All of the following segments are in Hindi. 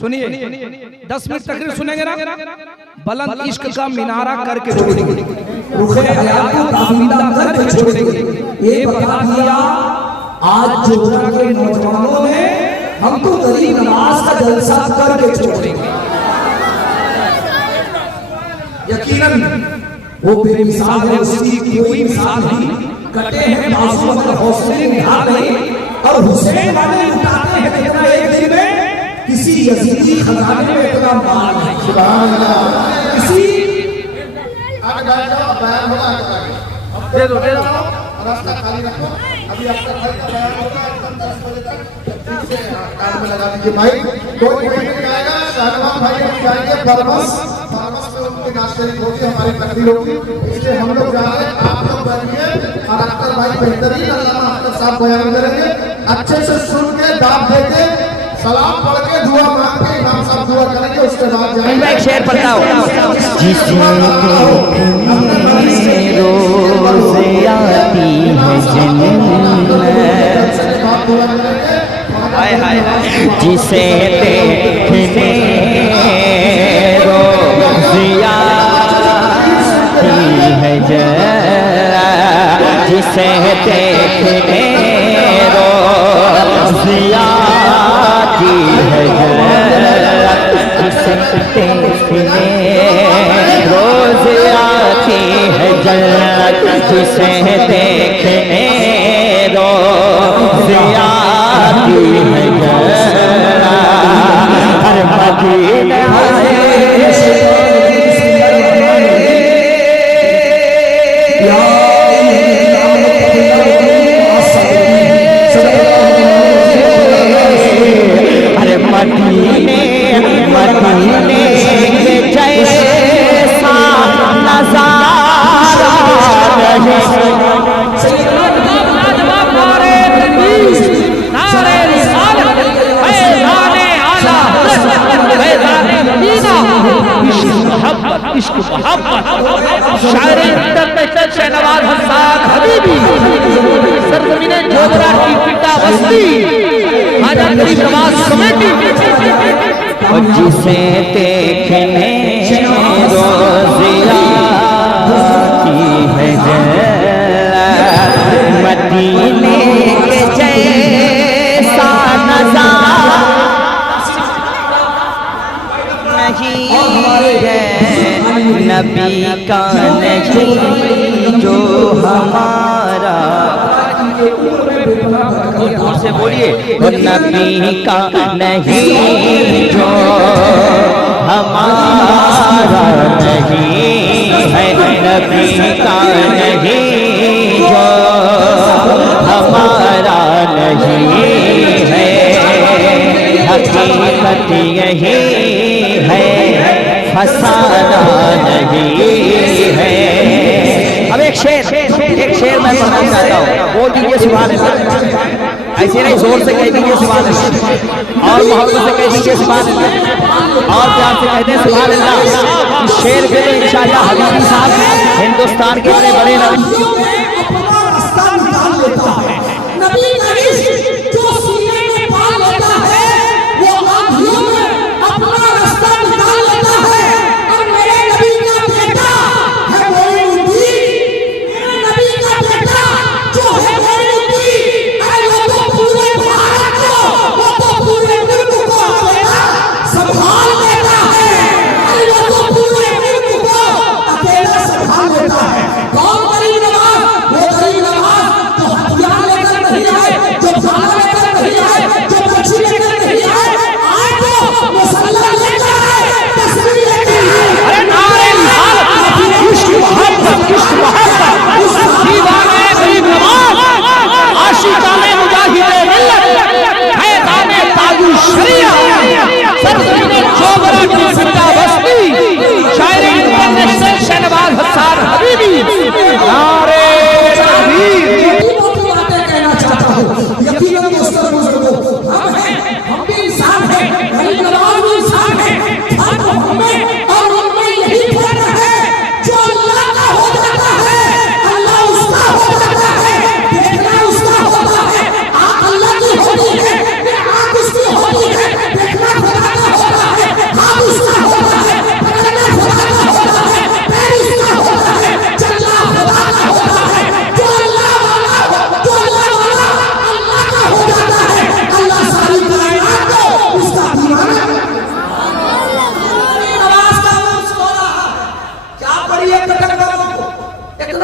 सुनिए 10 मिनट तकरीर सुनेंगे ना, बुलंद इश्क का मिनारा करके छोड़ेंगे, रुखे हयात को ताबीदा करके छोड़ेंगे। ये बता दिया आज जोधपुर के नौजवानों ने, हम तो गरीब नवाज का जलसा करके छोड़ेंगे। यकीनन वो बेमिसाल है, उसकी कोई मिसाल नहीं। कटे हैं बाजू मगर हौसले निहार नहीं, और हुसैन वाले उठाते हैं कितना एक दिन में, किसी यजीदी खजाने में इतना माल नहीं। सुभान अल्लाह। किसी दे दो रास्ता खाली रखो, अभी आपका भाई का बयान होगा एकदम 10 बजे तक, ठीक से कान में लगा दीजिए माइक। कोई मिनट आएगा, शाहनवाज भाई हम जाएंगे फरमस में उनके नाश्ते होगी, हमारी तकरीर होगी, इसलिए हम लोग जा रहे हैं। आप लोग बैठिए और अख्तर भाई बेहतरीन अल्लामा अख्तर साहब बयान करेंगे, अच्छे से सुन के दाब देके सलाम पढ़ के दुआ मांग के इमाम साहब दुआ करेंगे, उसके बाद जाएंगे। एक शेर पढ़ता हूं, जिसे रोज़ आती है जन्नत, जिसे देखने रोज़ आती है जन्नत, जिसे देखने रोज़ आती है जन्नत, जिसे देखने रोज़ आती है जन्नत, जिसे देखने रोज़ आती है जन्नत। हर मदीना मदीने मदीने के जैसा नज़ारा शहनवाज हसन हबीबी सरजमीने जोधरा की पिटा बस्ती हाजा गरीब नवाज कमेटी, जिसे देखने रोज़ आती है जन्नत, मदीने के जैसा नज़ारा नहीं है, नबी का नहीं जो हमारा, जोर से बोलिए, नबी का नहीं जो हमारा नहीं है, नबी का नहीं जो हमारा नहीं है, हकीकत यही है, फसाना नहीं है। अब एक शेर मैं पढ़ना चाहता हूँ, बोल दीजिए सुभान अल्लाह, ऐसे नहीं जोर से कह दीजिए सुभान अल्लाह, और मोहब्बत से कह दीजिए सुभान अल्लाह, और प्यार से कहते हैं सुभान अल्लाह। इस शेर पे तो इंशाअल्लाह हबीबी साहब हिंदुस्तान के बड़े बड़े कौन गरीब नवाज, वो गरीब नवाज तो हथियार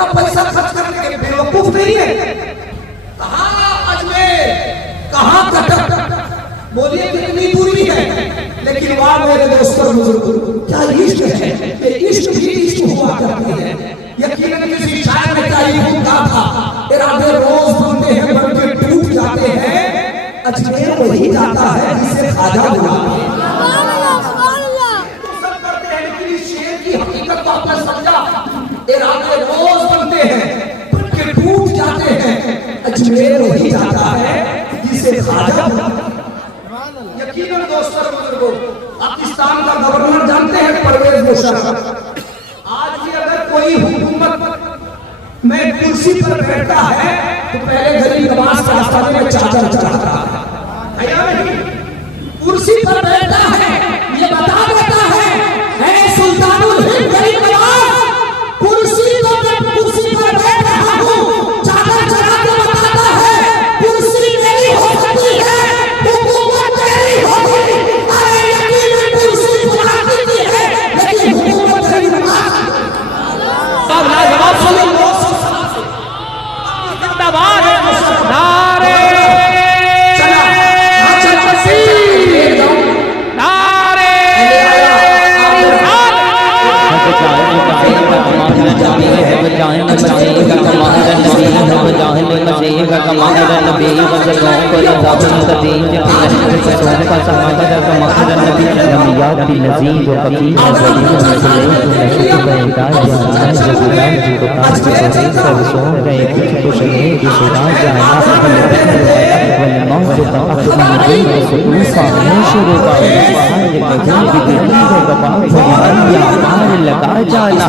का पैसा खर्च करने के बेवकूफ नहीं है। कहाँ अजमेर, कहाँ कटक, बोलिए कितनी दूरी है, लेकिन वहां मेरे दोस्तों बुजुर्ग क्या इश्क है, ये इश्क भी इश्क हुआ करती है। यकीनन किसी शायर ने क्या ये कहा था, इरादे रोज बनते हैं बनके टूट जाते हैं, अजमेर वही जाता है जिसे ख्वाजा बुलाते हैं। सब करते हैं लेकिन इस शेर की हकीकत को आपने समझा, इरादे रोज बनते हैं बनके टूट जाते हैं, अजमेर वही जाता है जिसे ख्वाजा बुलाते हैं। यकीनन दोस्तों बुजुर्गों, पाकिस्तान का गवर्नर जानते हैं परवेज मुशर्रफ, आज भी अगर कोई हुकूमत में कुर्सी पर बैठता है तो पहले गरीब नवाज के आस्थाने में चादर चढ़ाता है या नहीं? कुर्सी पर बैठता है ये बता देता है सुल्तानुल हिंद गरीब नवाज, कुर्सी पर बैठ रहा हूं, चादर चढ़ा के बताता है कुर्सी मेरी हो सकती है, हुकूमत मेरी होगी। अरे यकीनन कुर्सी बुलाती है लेकिन हुकूमत मेरी नवाज। जवाब सुनो, नारे लगा जाना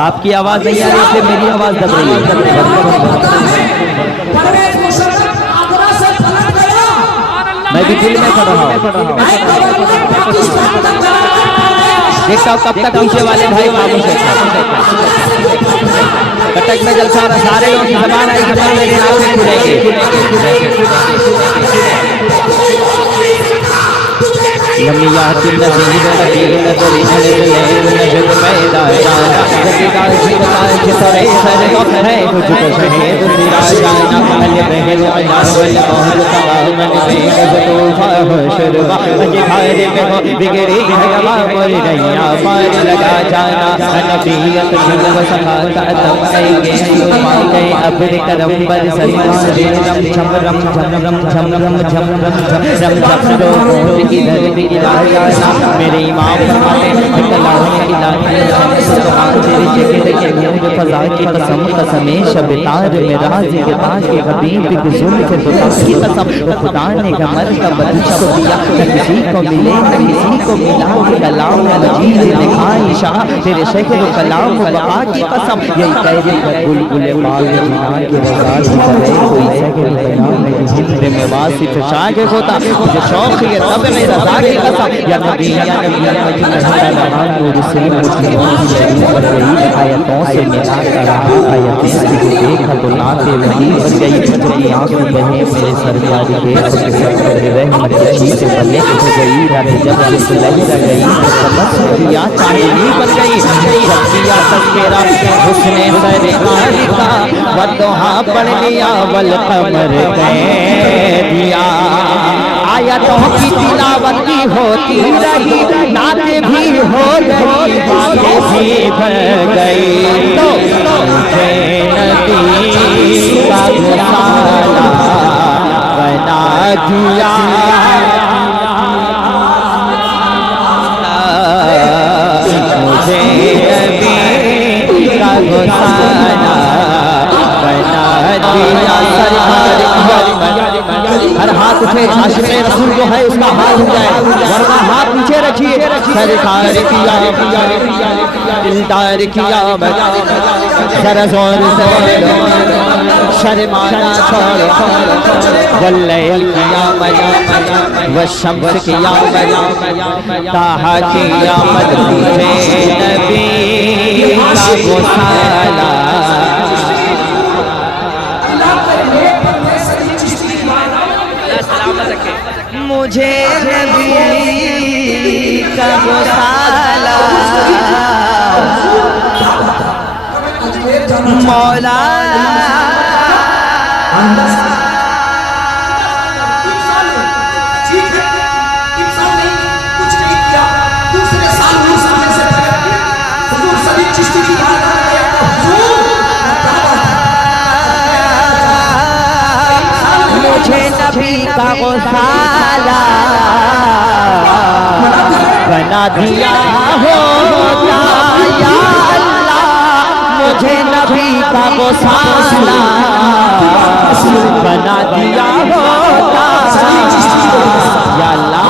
आपकी आवाज नहीं आ रही है, मेरी आवाज दब रही है। मैं भी दिल में खड़ा हूँ, देखता हूँ कब तक पीछे वाले भाई खामोश है। कटक में जलसा रहा, सारे लोगों की जबान आई जबान मेरे नाम में खुलेंगे। लम्बिया चिन्ह जीव नदीर नदरी नले नजर पैदा जाना जगीदा जीवता जितरे सर को है तुझको शहीद सिरा जाना अल बहल अल्लाह वल मोहर तमाम में तूफा हो शुरवा अजे खारे पे हो बिगड़ी हवा मोर रैया पार लगा जाना नबीयत जुल्म सखात अदब आएंगे मांगे अबर करम पर सरकार रम झम रम झम रम झम रम झम रम झम रो इधर मेरे इमाम फजा की कसम कसमे शबतार में राज के ताज के हबीब के जुल्फ की कसम खुदा ने कमर का बदशा दिया किसी को मिले न किसी को मिला कलाम मजीद लिखा इशा तेरे शहर कलाम बका की कसम यही कह बुलबुल बाग जिना के रज़ा करे कोई शहर कलाम में जिंद में वासिफ शाग होता मुझे शौक ये तब में रज़ा की कसम या नबी नूर से आयतों से मिला करा आयतें देखा तो नाते वही बन गई मेरी आंखों बहे मेरे सरकार के रहमत की से बल्ले हो गई रात जब लहरा गई समझ किया चांदनी बन गई जब किया तस्करा हुस्ने सरकार का वदोहा पढ़ लिया वल कमर कह दिया आयतों की तिलावत की होती रही, नाते भी हो गई, बातें भी भर गई, तो मुझे नबी का गुसाला बना दिया। मुझे नबी का गुसाला बना दिया। हर हाथ उठे, आशिक़े रसूल जो है उसका हाथ उठ जाए, वरना हाथ नीचे रखिए। सरकार किया दिलदार किया जरा जोर से शर्माना छोड़ो, वल्लैल किया मना व शम्स किया मना ताहा किया मद मुझे नबी का गुसाला। मुझे नबी का गोसाला मौला मुझे नबी का गोसाला बना दिया होता या अल्लाह, मुझे नबी का गोसाला बना दिया होता या अल्लाह।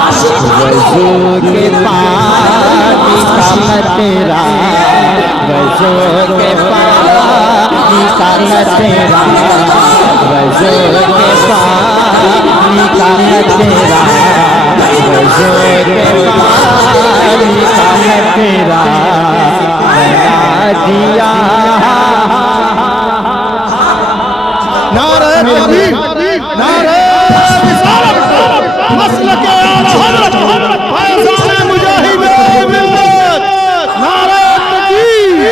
वज़ू के पानी का तेरा, वज़ू के पानी का तेरा, वज़ू के पानी का तेरा, वज़ू के पानी का तेरा बना दिया। नारे तकबीर, नारे रिसालत, मसलक आला हज़रत फैज़ान मुजाहिद मिल्लत, नारे तकबीर,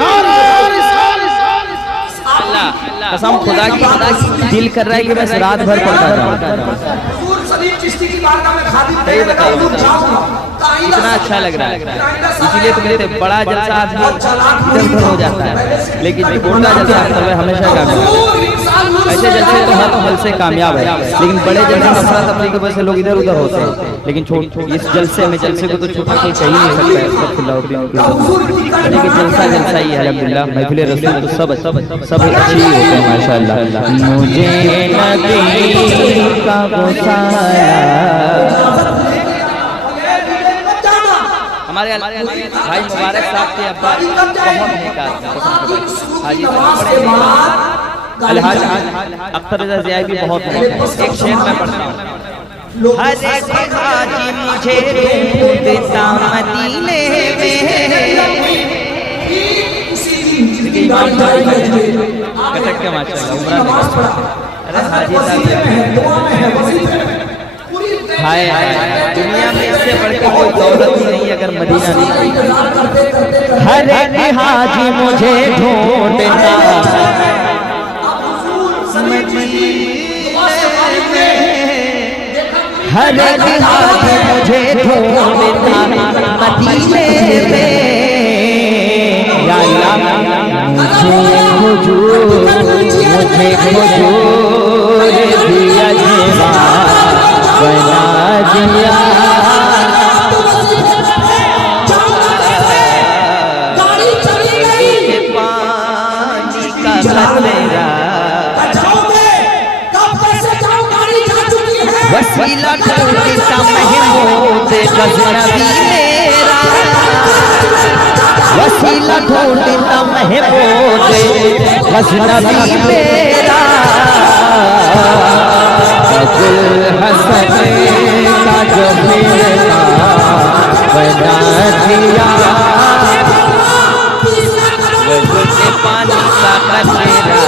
नारे रिसालत। कसम खुदा की दिल कर रहा है कि बस रात भर पढ़ता रहूं। सही बताओ, इतना अच्छा लग रहा है, इसीलिए तो कहते बड़ा जलसा आदमी इधर हो जाता है, लेकिन जो छोटा जलसा तो वह हमेशा कामयाब। ऐसे जलसे तो हर पल से कामयाब है, लेकिन बड़े जलसे अफरा तफरी की वजह से लोग इधर उधर होते हैं, लेकिन इस जलसे में जलसे को तो छुपा के कह ही नहीं सकता है। लेकिन जलसा जलसा ही है अल्हम्दुलिल्लाह। महफिल रसूल तो सब अच्छी ही होते हैं माशाअल्लाह। मुझे नबी का गोसाला। हमारे भाई मुबारक साहब के अब्बा बहुत नेक आदमी, हाजी अलहाज अख्तर रज़ा ज़ियाई भी बहुत नेक है। एक शेर मैं पढ़ता हूँ। हरे हाजी मुझे ढूंढता मदीने में, कटक के माशाअल्लाह उम्रा में। अरे हाजी साहब हाय दुनिया में इससे बढ़ के कोई दौलत ही नहीं अगर मदीना नहीं। हरे हाजी मुझे ढूंढता हरे हाजी मुझे ढूंढता मदीने में या अल्लाह। मुझे हुजूर दिया जेवा बना दिया। पानी का खतरा वसीला ढूंढता महमूद गज़नवी मेरा, वसीला ढूंढता महमूद गज़नवी मेरा। अब्दुल हसन का जो मेरा बना दिया, वज़ू के पानी का खतरा।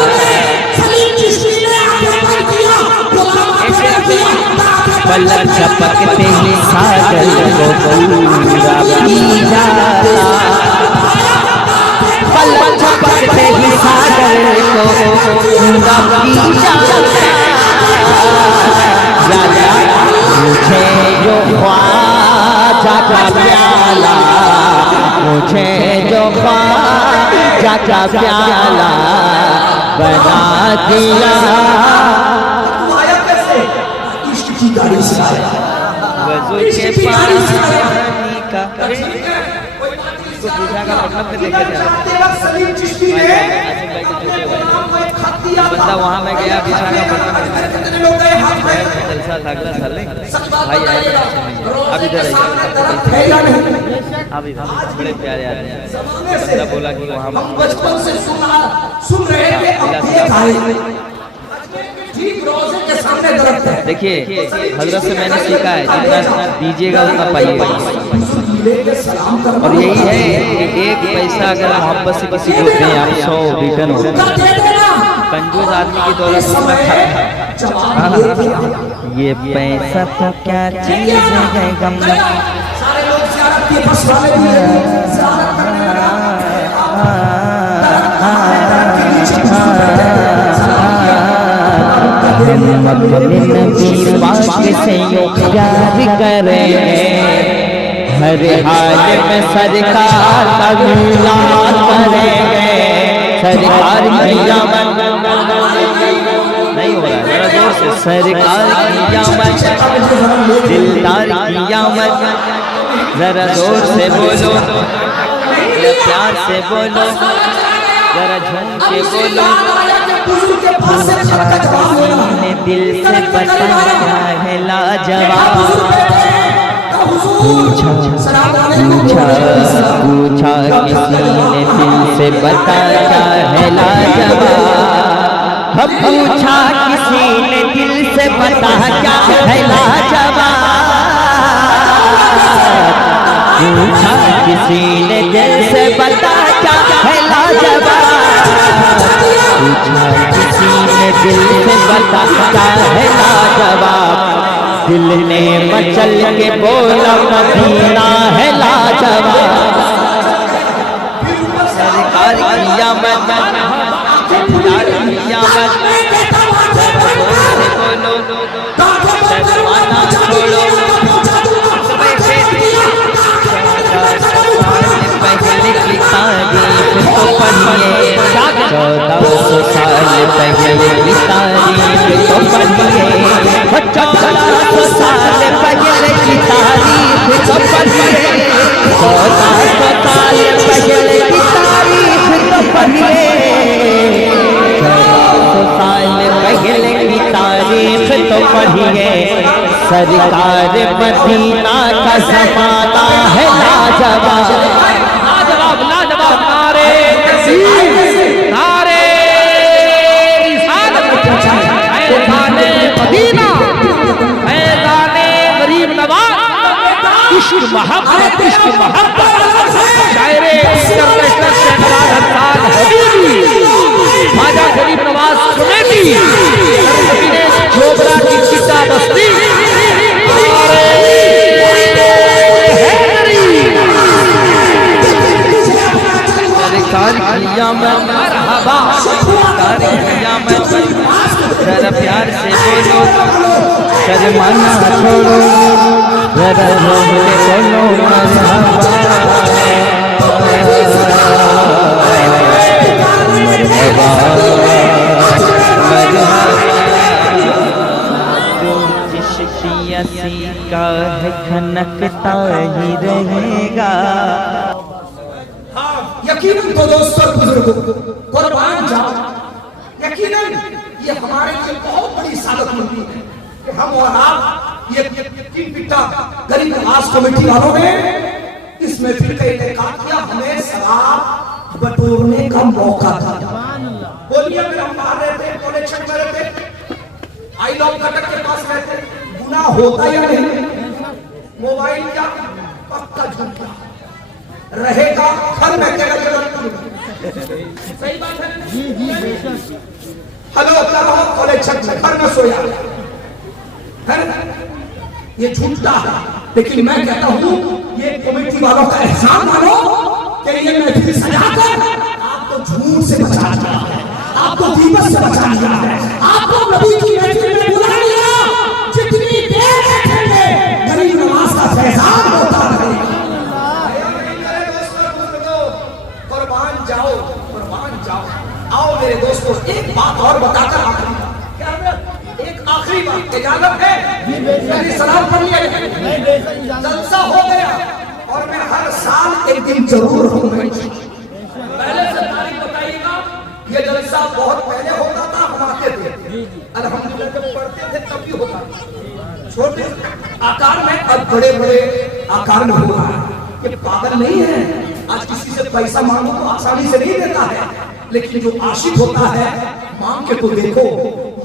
पलक झपकते ही सागर को पूरा पी जाला, पलक झपकते ही सागर को पूरा पी जाला। मुझे जो ख्वाजा का प्याला, मुझे जो ख्वाजा का प्याला बना दिया। वज़ू के पानी का इसको पूछा का मतलब में देखे थे बंदा वहाँ में गया जलसा था अगला साल भाई आए अब इधर अब बड़े प्यारे आदमी बंदा बोला कि वहाँ बचपन से सुन रहे थे। देखिए हजरत से मैंने सीखा है जितना दीजिएगा उतना पाइएगा। और यही है कि एक पैसा अगर मोहब्बत से किसी को दें आप 100 रिटर्न होगा। कंजूस आदमी की दौलत उसमें खा है। ये पैसा तो क्या चीज है गम सारे लोग ज़ियारत की बस वाले भी ज़ियारत करने लगा। से यूं प्यार करेंगे हर हाल में सरकार का गुलाम करेंगे सरकार की आमद नहीं हो रहा है जरा जोर से सरकार की आमद दिलदार की आमद जरा जोर से बोलो प्यार से बोलो जरा झूम के बोलो दिल से बताया है लाजवाब पूछा किसी ने दिल से बताया है लाजवाब पूछा किसी ने दिल से बताया है लाजवाब पूछा किसी ने दिल से बताया है लाजवाब पूछा किसी ने दिल से बताया है लाजवाब दिल ने मचल के बोला मदीना है लाजवाब सरकार की आमद सरकार की आमद बोलो शर्माना छोड़ो पहले की तारीफ तो पढ़िए 1400 साल पहले की तारीफ तो पढ़िए 1400 साल पहले की तारीफ तो पढ़िए 1400 साल पहले की तारीफ तो पढ़िए 1400 साल पहले की तारीफ तो पढ़िए सरकार मदीना का ज़माना है लाजवाब लाजवाब लाजवाब नारे नारे ऐज़ाने मदीना ऐज़ाने गरीब नवाज इश्क मोहब्बत शायरे इंटरनेशनल शहनाज हसन हबीबी ख्वाजा गरीब नवाज कमेटी जोबरा की चिट्टा बस्ती सरकार की आमद मरहबा सरकार की आमद जरा प्यार से बोलो शर्माना छोड़ो जरा झूम के बोलो मरहबा का है खनकता ही रहेगा यकीनन तो दोस्तों बुजुर्गों कुर्बान जाओ यकीनन ये हमारे लिए बहुत बड़ी सादत मिलती है कि हम और आप ये तीन पिट्टा गरीब नवाज कमेटी वालों ने इसमें फिर कई ने कहा किया हमें शराब बटोरने का मौका था बोलिए अगर हम बाहर रहते कॉलेज में रहते आई लॉ कटक के पास रहते गुनाह होता या नहीं मोबाइल का पक्का झूठा रहेगा घर में सही बात है हेलो क्या रहा कॉलेज छत में घर में सोया है ये झूठा है लेकिन मैं कहता हूं ये कमेटी वालों का एहसान मानो कि ये महफिल सजाकर आपको झूठ से बचा दिया है आपको दीपक से बचा दिया है आपको नबी की महफिल में बुला लिया जितनी देर बैठेंगे गरीब नवाज का फैजान होता रहेगा कुर्बान जाओ आओ मेरे दोस्तों एक बात और बताकर आखिरी एक आखिरी बात इजाजत है मेरी सलाम पढ़ लिया जलसा हो गया और मैं हर साल एक दिन जरूर रहूंगा पहले से तारीख बताइएगा ये जलसा बहुत पहले होता था हम आते थे अल्हम्दुलिल्लाह जब पढ़ते थे तब भी होता था छोटे आकार में अब बड़े बड़े आकार में हो रहा है ये पागल नहीं है आज किसी से पैसा मांगो तो आसानी से नहीं देता है लेकिन जो आशिक होता है मांग के तो देखो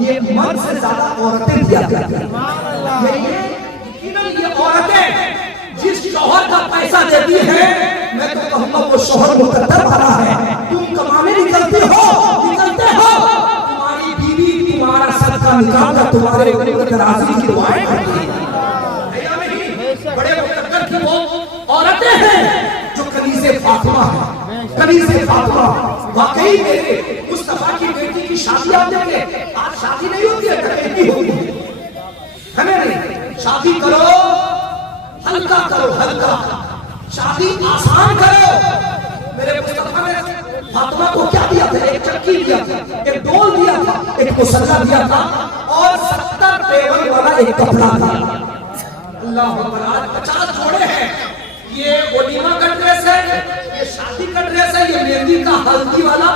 ये मर्द से ज्यादा औरतें दिया करती हैं ये औरतें जिस शौहर का पैसा देती है मैं तो कहूंगा वो शौहर मुकद्दर वाला है तुम कमाने निकलते हो निकाल कर तुम्हारे ऊपर दराजी की दुआएं करती है या नहीं? बड़े मुकद्दर की वो औरतें हैं जो कनीज़े फातिमा है, कनीज़े फातिमा। वाकई मेरे मुस्तफा की बेटी की शादी आप देखे, आज शादी नहीं होती है, डकैती होती है नहीं? शादी करो, हल्का करो, हल्का, शादी आसान करो। मेरे मुस्तफा ने फातिमा को क्या दिया था? एक चक्की दिया था, एक डोल दिया था, एक मुसल्ला दिया था और 70 पेवन वाला एक कपड़ा था। अल्लाह अकबर, आज 50 जोड़े हैं। ये वलीमा का ड्रेस है, ये शादी का ड्रेस है, ये मेहंदी का हल्दी वाला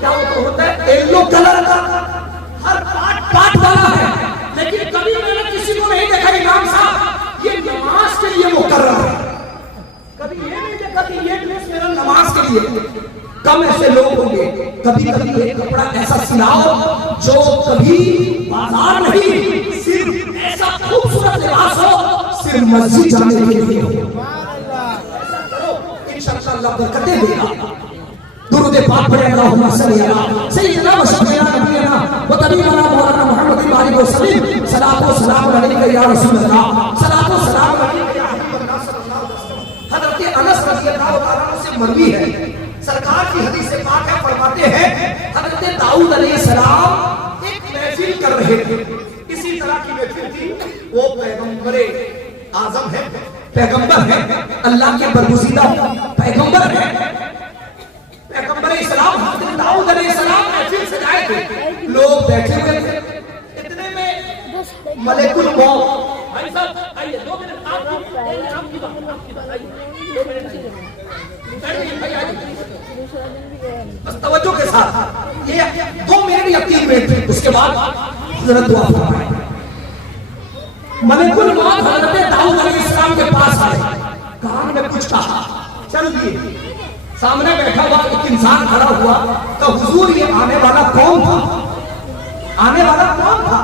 क्या होता है, येलो कलर का, हर पार्ट वाला है। लेकिन कभी मैंने किसी को नहीं देखा इमाम साहब ये नमाज के लिए वो कर रहा है। कभी ये नहीं देखा कि ये ड्रेस मेरा नमाज के लिए। कम ऐसे लोग होंगे। कभी कभी एक कपड़ा ऐसा सिलाओ जो कभी बाजार नहीं, सिर्फ ऐसा खूबसूरत लिबास हो, सिर्फ मस्जिद जाने के लिए हो। इंशाअल्लाह अल्लाह बरकतें देगा। दुरूद पाक पढ़े, अल्लाहुम्मा सल्ली अला सय्यिदना व शफीना नबीना व तबीबना मौलाना मुहम्मद वाली वसल्लम। सलातो व सलाम अलैका या रसूल अल्लाह, सलातो व सलाम अलैका या हबीबल्लाह सल्लल्लाहु अलैहि वसल्लम। हज़रत अनस रज़ियल्लाहु तआला अन्हु से मरवी है, सरकार की हदीस से पाक है, फरमाते हैं हज़रत दाऊद अलैहिस्सलाम एक महफिल कर रहे थे। इसी तरह की महफिल थी। वो पैगंबरे आजम है, पैगंबर है, अल्लाह के बरगुज़ीदा पैगंबर है, पैगंबर इस्लाम हज़रत दाऊद अलैहिस्सलाम महफिल सजाए थे। लोग बैठे हुए थे, इतने में मलकुल मौत, भाई साहब आइए 2 मिनट आपकी बात आइए 2 मिनट बस तवज्जो के साथ, ये 2 मिनट या 3 मिनट, उसके बाद हज़रत दुआ फरमाए। मलकुल मौत हज़रत दाऊद अलैहिस्सलाम के पास आए, कान में कुछ कहा, चल दिए। सामने बैठा हुआ एक इंसान खड़ा हुआ, तो हुजूर ये आने वाला कौन था? आने वाला कौन था?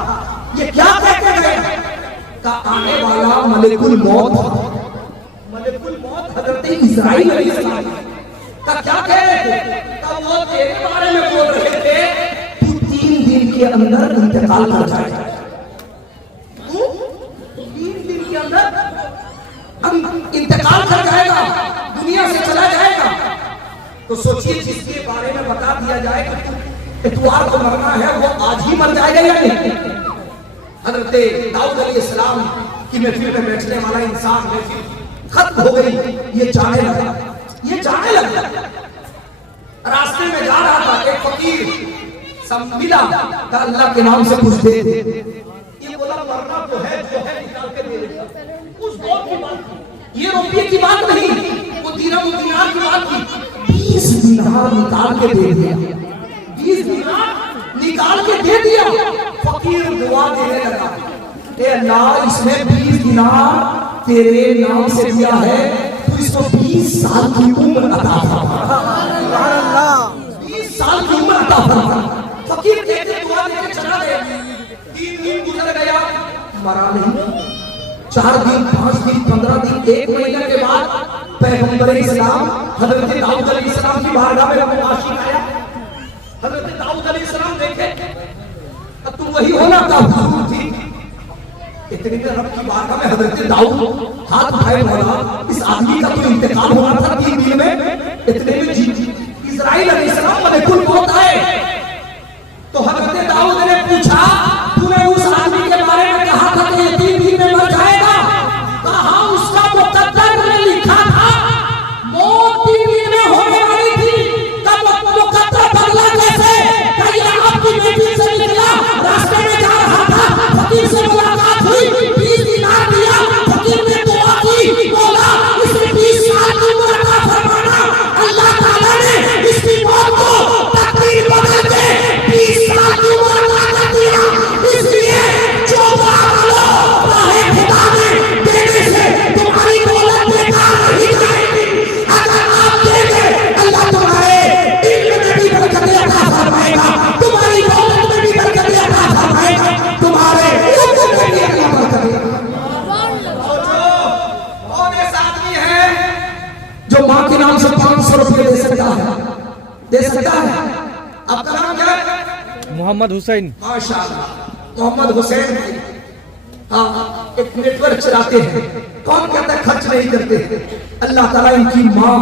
ये क्या कहते गए? का आने वाला मलकुल मौत था। मलकुल मौत हज़रत इस्राईल अलैहिस्सलाम का क्या कह रहे थे? का वो तेरे बारे में बोल रहे थे, तू 3 दिन के अंदर इंतकाल कर जाएगा। तू 3 दिन के अंदर इंतकाल कर जाएगा, दुनिया से चला जाएगा। तो सोचिए, जिसके बारे में बता दिया जाए कि इतवार को मरना है, वो आज ही मर जाएगा या नहीं? हज़रत दाऊद अलैहिस्सलाम की महफिल में बैठने वाला इंसान महफिल खत्म हो गई, ये जाने लगा, ये जाने लगा। रास्ते में जा रहा था, एक फकीर मिला, का अल्लाह के नाम से कुछ दे दे। ये बोला मरना तो है, जो है निकाल के दे दे। उस दौर की बात थी, ये रुपये की बात नहीं, वो दिरहम दिनार की बात थी। 20 दिनार निकाल के दे दिया, 20 दिनार निकाल के दे दिया। फकीर दुआ देने लगा, ए अल्लाह, इसने 20 दिनार तेरे नाम से दिया है, तो इसको 20 साल की उम्र अता फरमा। 20 साल की उम्र अता फरमा। फकीर कहते दुआ देके चला गया। 3 दिन गुजर गया, मरा नहीं। 4 दिन, 5 दिन, 15 दिन, 1 महीने के बाद पैगंबर इस्लाम हज़रत दाऊद अलैहिस्सलाम की बारगाह में मुबाशिर आया। हज़रत दाऊद अलैहिस्सलाम देखे, अब तुम वही होना था, हुजूर थी। इतने में रब की बारगाह में हज़रत दाऊद हाथ उठाए, बोला इस आदमी का तो इंतकाल होना था 3 दिन में। इतने में इस्राईल अलैहिस्सलाम मलकुल मौत आए। तो हज़रत दाऊद ने पूछा, तूने उस आदमी के बारे में कहा था कि ये 3 दिन में मर जाएगा? कहा उसका मुकद्दर में लिखा था, मौत 3 दिन में होने वाली थी। तब मुकद्दर बदला कैसे? ये आपकी बेटी से निकला, रास्ते में जा रहा था, फकीर से मुलाकात हुई, 20 दिनार दिया। फकीर ने दुआ की, बोला इसे 20 साल की उम्र अता फरमाना। अल्लाह ताला ने इसकी मौत को तकदीर बदल के 20 साल की उम्र अता कर दिया। इसलिए जो खुदा में देने से तुम्हारी दौलत बेकार नहीं जाएगी। अगर आप देंगे, अल्लाह तुम्हारे इल्म में भी बरकत अता फरमाएगा, तुम्हारी दौलत में भी बरकत अता फरमाएगा, तुम्हारे इल्म में भी अल्लाह बरकत अता। कौन ऐसा आदमी है जो मां के नाम से 500 रुपये दे सकता है? दे सकता है? आपका नाम क्या है? मोहम्मद हुसैन। माशाअल्लाह, मोहम्मद हुसैन भाई, हाँ, एक नेटवर्क चलाते हैं। कौन कहता है खर्च नहीं करते? अल्लाह ताला इनकी माँ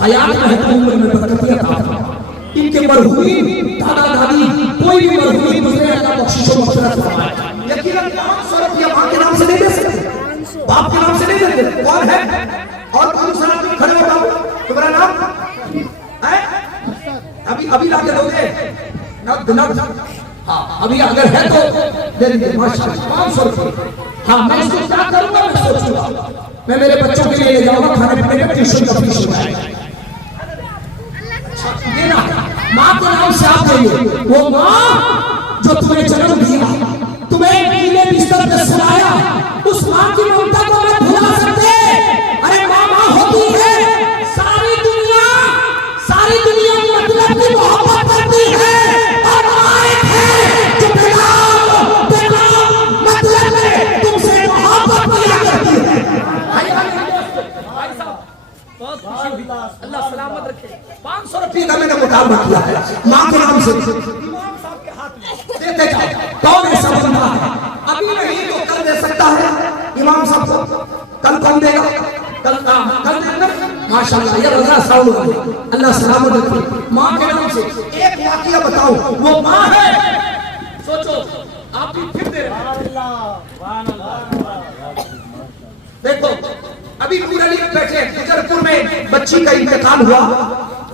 हयात में है तो उम्र में बरकत अता फरमाए। इनके मरहूमी दादा दादी कोई भी मरहूमी गुजरे अल्लाह बख्शिश व मग़फ़िरत फरमाए। यकीनन 500 रुपया माँ के नाम से नहीं दे सकते, बाप के नाम से नहीं देते। कौन है? और कौन सा नाम खड़े हो? बाबू तुम्हारा नाम है? अभी लाके दोगे? हाँ, अभी अगर है तो दे दीजिए। माशाल्लाह 500 रुपये। हाँ, मैं इसको क्या करूंगा? मैं सोचूंगा, मैं मेरे बच्चों के लिए ले जाऊंगा खाने पीने का, ट्यूशन का फीस देना। माँ के नाम से आप देंगे। वो माँ जो तुम्हें जन्म दिया, तुम्हें नीले बिस्तर पे सुलाया, उस माँ की ममता को मैं भुला सकते? अरे माँ होती है। सारी दुनिया मतलब की मोहब्बत करती है, और माँ है जो मतलब में तुमसे मोहब्बत किया करती है। अल्लाह सलामत रखे। 500 रुपये का मैंने मुतालबा किया है माँ के नाम से। इमाम साहब के हाथ में देते जाओ। कौन ऐसा बंदा है अभी नहीं तो कल दे सकता है इमाम साहब को? कल कौन देगा? कल देगा माशाल्लाह। ये रजा साउंड अल्लाह सलामत रखे। माँ के नाम से एक वाकया बताओ, वो माँ है। सोचो आप भी फिर दे देखो। अभी पूरा दिन बैठे गुजरपुर में बच्ची का इंतकाल हुआ,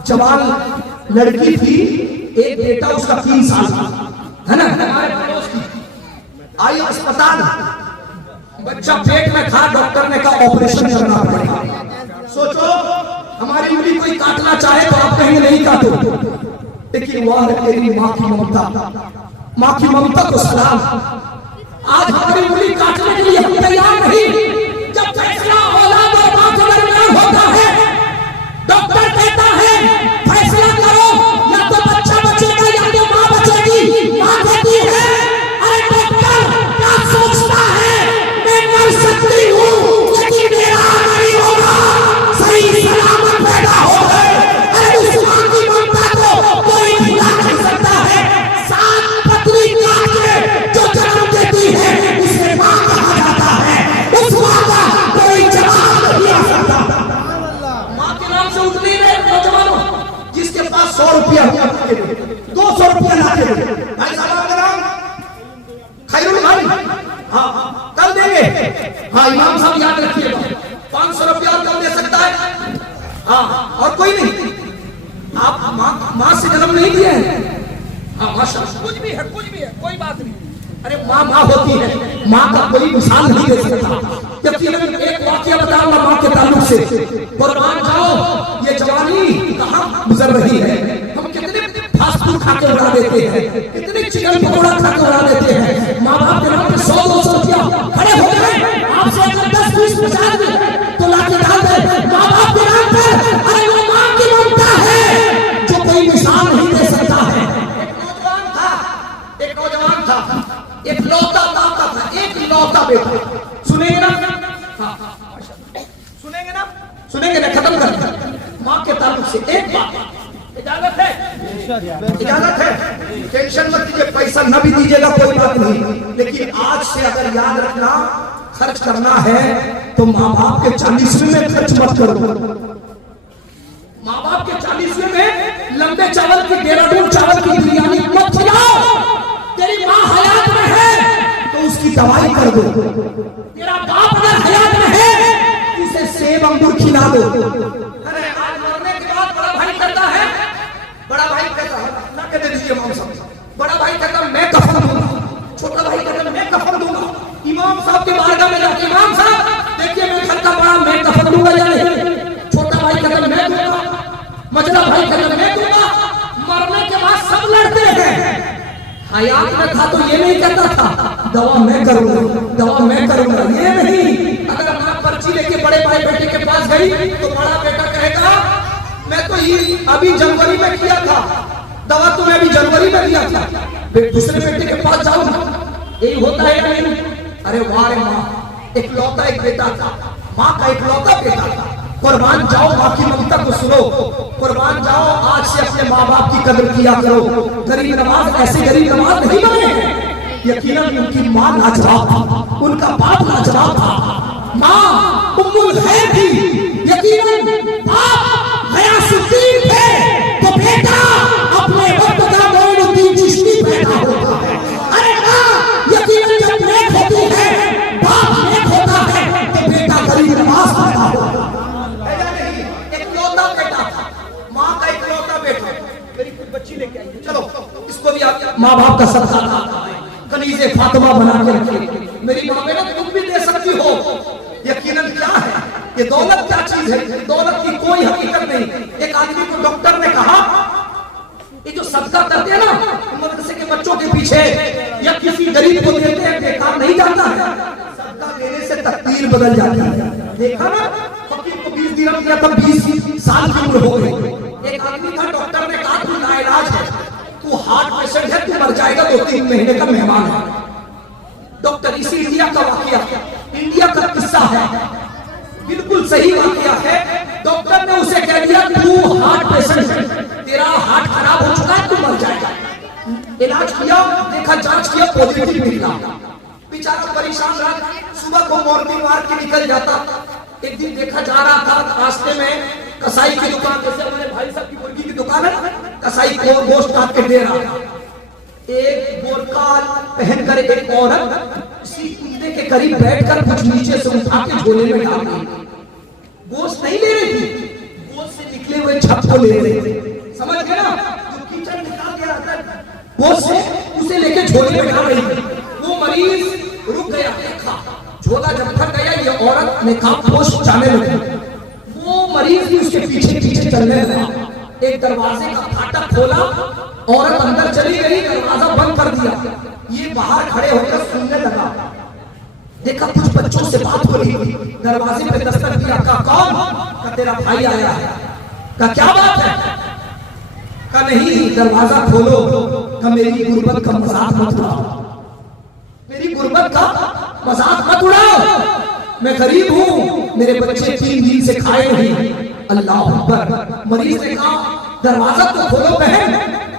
जवान लड़की थी, एक बेटा उसका 3 साल का, है ना, हमारे पड़ोस की। आई अस्पताल, बच्चा पेट में था, डॉक्टर ने कहा ऑपरेशन करना पड़ेगा। सोचो हमारी उंगली कोई काटना चाहे तो आप कहेंगे नहीं काटो, लेकिन वह है तेरी माँ की ममता। माँ की ममता को सलाम। आज हमारी उंगली काटने के लिए हम तैयार नहीं। जब फैसला औलाद और माँ के दरमियान होता है, डॉक्टर कहता है फैसला करो, या तो बच्चा बचेगा या तो माँ बचेगी। माँ कहती है अरे डॉक्टर क्या सोचता है, मैं कर सकती हूँ लेकिन मेरा नहीं होगा, सही सलामत पैदा हो गए। अरे उस माँ की ममता को कोई भुला नहीं सकता है। 7 पत्नी काट के जो जन्म देती है उसे माँ कहा जाता है। उस माँ का कोई जवाब नहीं आ सकता। माँ के नाम से उठनी है नौजवानों, जिसके पास 100 रुपया 200 रुपया लाके भाई साहब आपका नाम खैरुल भाई, हाँ कल देंगे। हाँ इमाम साहब याद रखिएगा, 500 रुपया और कल दे सकता है। हाँ और कोई नहीं। आप माँ से जन्म नहीं दिए हैं? हाँ माशाल्लाह, कुछ भी है कोई बात नहीं। अरे माँ होती है, माँ का कोई मिसाल नहीं दे सकता। जबकि एक वाकया बताऊंगा माँ के ताल्लुक से। कुर्बान जाओ, ये जवानी कहाँ गुजर रही है। हम कितने फास्ट फूड खा के उड़ा देते हैं, कितने चिकन पकौड़ा खा के उड़ा देते हैं। माँ बाप के नाम पे 100-200 रुपया खड़े हो गए, आपसे अगर 10-20-50 तो लाके डाल दे माँ बाप के नाम पर। अरे वो माँ की ममता है जो कोई मिसाल नहीं दे सकता है। एक नौजवान था, एक लौता दाता था, एक लौता बेटा। सुनेंगे ना? हाँ, सुनेंगे ना? खत्म कर। माँ के ताल्लुक से एक बात, इजाजत है, टेंशन मत लीजिए, पैसा न भी दीजिएगा कोई बात नहीं, लेकिन आज से अगर याद रखना खर्च करना है तो माँ बाप के 40वें में खर्च मत करो। माँ बाप के 40वें में लंबे चावल की, देहरादून चावल की बिरयानी मत खिलाओ। तेरी माँ हयात में है तो उसकी दवाई कर दो। तेरा बाप अगर हयात में है उसे सेब अंगूर खिला दो। अरे आज मरने के बाद बड़ा भाई कहता है, ना कहते दीजिए इमाम साहब, बड़ा भाई कहता मैं कफन दूंगा, छोटा भाई कहता मैं कफन दूंगा। इमाम साहब के बारगाह में जाके इमाम साहब देखिए मैं घर का बड़ा, मैं कफन दूंगा या नहीं? छोटा भाई कहता मैं दूंगा, मझला भाई कहता मैं दूंगा। मरने के बाद सब लड़ते हैं। हयात में था तो ये नहीं कहता था दवा मैं करूंगा, ये नहीं। अगर मां पर्ची लेके बड़े भाई बेटे के पास गई तो बड़ा बेटा कहेगा मैं तो ये अभी जनवरी में किया था दवा, तो मैं अभी जनवरी में किया था। दूसरे बेटे के पास जाओ, यही होता है या नहीं? अरे वाह रे माँ, इकलौता एक बेटा था, माँ का इकलौता बेटा था। कुर्बान जाओ, माँ की ममता को सुनो। कुर्बान जाओ, आज से अपने माँ बाप की कदर किया करो। गरीब नवाज ऐसे गरीब नवाज नहीं बने, यकीनन उनकी माँ लाजवाब थी, उनका बाप लाजवाब था। माँ उम्मुल खैर थी, यकीनन बाप गयासुद्दीन थे, तो बेटा अपने वक्त का मोइनुद्दीन चिश्ती पैदा होता है। अरे माँ यकीनन जब नेक होती है, बाप नेक होता है, तो बेटा गरीब नवाज पैदा होता है। इकलौता बेटा था, माँ का इकलौता बेटा। मेरी कोई बच्ची लेके आई, चलो इसको भी आप माँ बाप का सदका था, कनीज़े फातिमा बना के रखिए। मेरी माँ बेटा तुम भी दे सकती हो। यकीनन क्या है ये दौलत, क्या चीज है? दौलत की कोई हकीकत नहीं। एक आदमी को डॉक्टर ने कहा, ये जो सदका करते हैं ना मदरसे के बच्चों के पीछे या किसी गरीब को देते हैं, बेकार नहीं जाता है। सदका देने से तकदीर बदल जाती है। देखा ना, फकीर को 20 दिरहम दिया था, 20 साल की उम्र हो गई। एक आदमी था, डॉक्टर ने कहा तू नाइलाज है, तू हार्ट पेशेंट है, तू मर जाएगा, 2-3 महीने का मेहमान है। डॉक्टर, इसी इंडिया का वाकया, इंडिया का किस्सा है, बिल्कुल सही वाकया है। डॉक्टर ने उसे कह दिया तू हार्ट पेशेंट है, तेरा हार्ट खराब हो चुका है, तू मर जाएगा। इलाज किया, देखा, जांच किया, पॉजिटिव निकला। बेचारा परेशान रहा, सुबह को मॉर्निंग वॉक के निकल जाता। एक दिन देखा जा रहा था रास्ते में कसाई की दुकान, जैसे हमारे भाई साहब की मुर्गी की दुकान है, कसाई को गोश्त काट के दे रहा था। एक बोरका पहनकर एक औरत उसी कुत्ते के करीब बैठकर कुछ नीचे से उठा के झोले में डाल दी। गोश्त नहीं ले रही थी, गोश्त से निकले हुए छत को ले रही थी। समझ गए ना, जो कीचड़ निकाल के आता है गोश्त से, उसे लेके झोले में डाल रही थी। वो मरीज रुक गया, देखा झोला जब भर गया, ये औरत नकाबपोश जाने लगी। वो मरीज भी उसके पीछे पीछे चलने लगा। एक दरवाजे का फाटक खोला, औरत अंदर चली गई, दरवाजा बंद कर दिया। ये बाहर खड़े होकर सुनने लगा। देखा कुछ बच्चों से बात हो रही थी, दरवाजे पे दस्तक दिया। कहा कौन? का तेरा भाई आया है। का क्या बात है? का नहीं, दरवाजा खोलो। का मेरी गुर्बत का मजाक मत उड़ाओ, मेरी गुर्बत का मजाक मत उड़ाओ, मैं गरीब हूँ, मेरे बच्चे 3 दिन से खाए नहीं। अल्लाह अकबर। मरीज ने कहा दरवाजा तो खोलो बहन।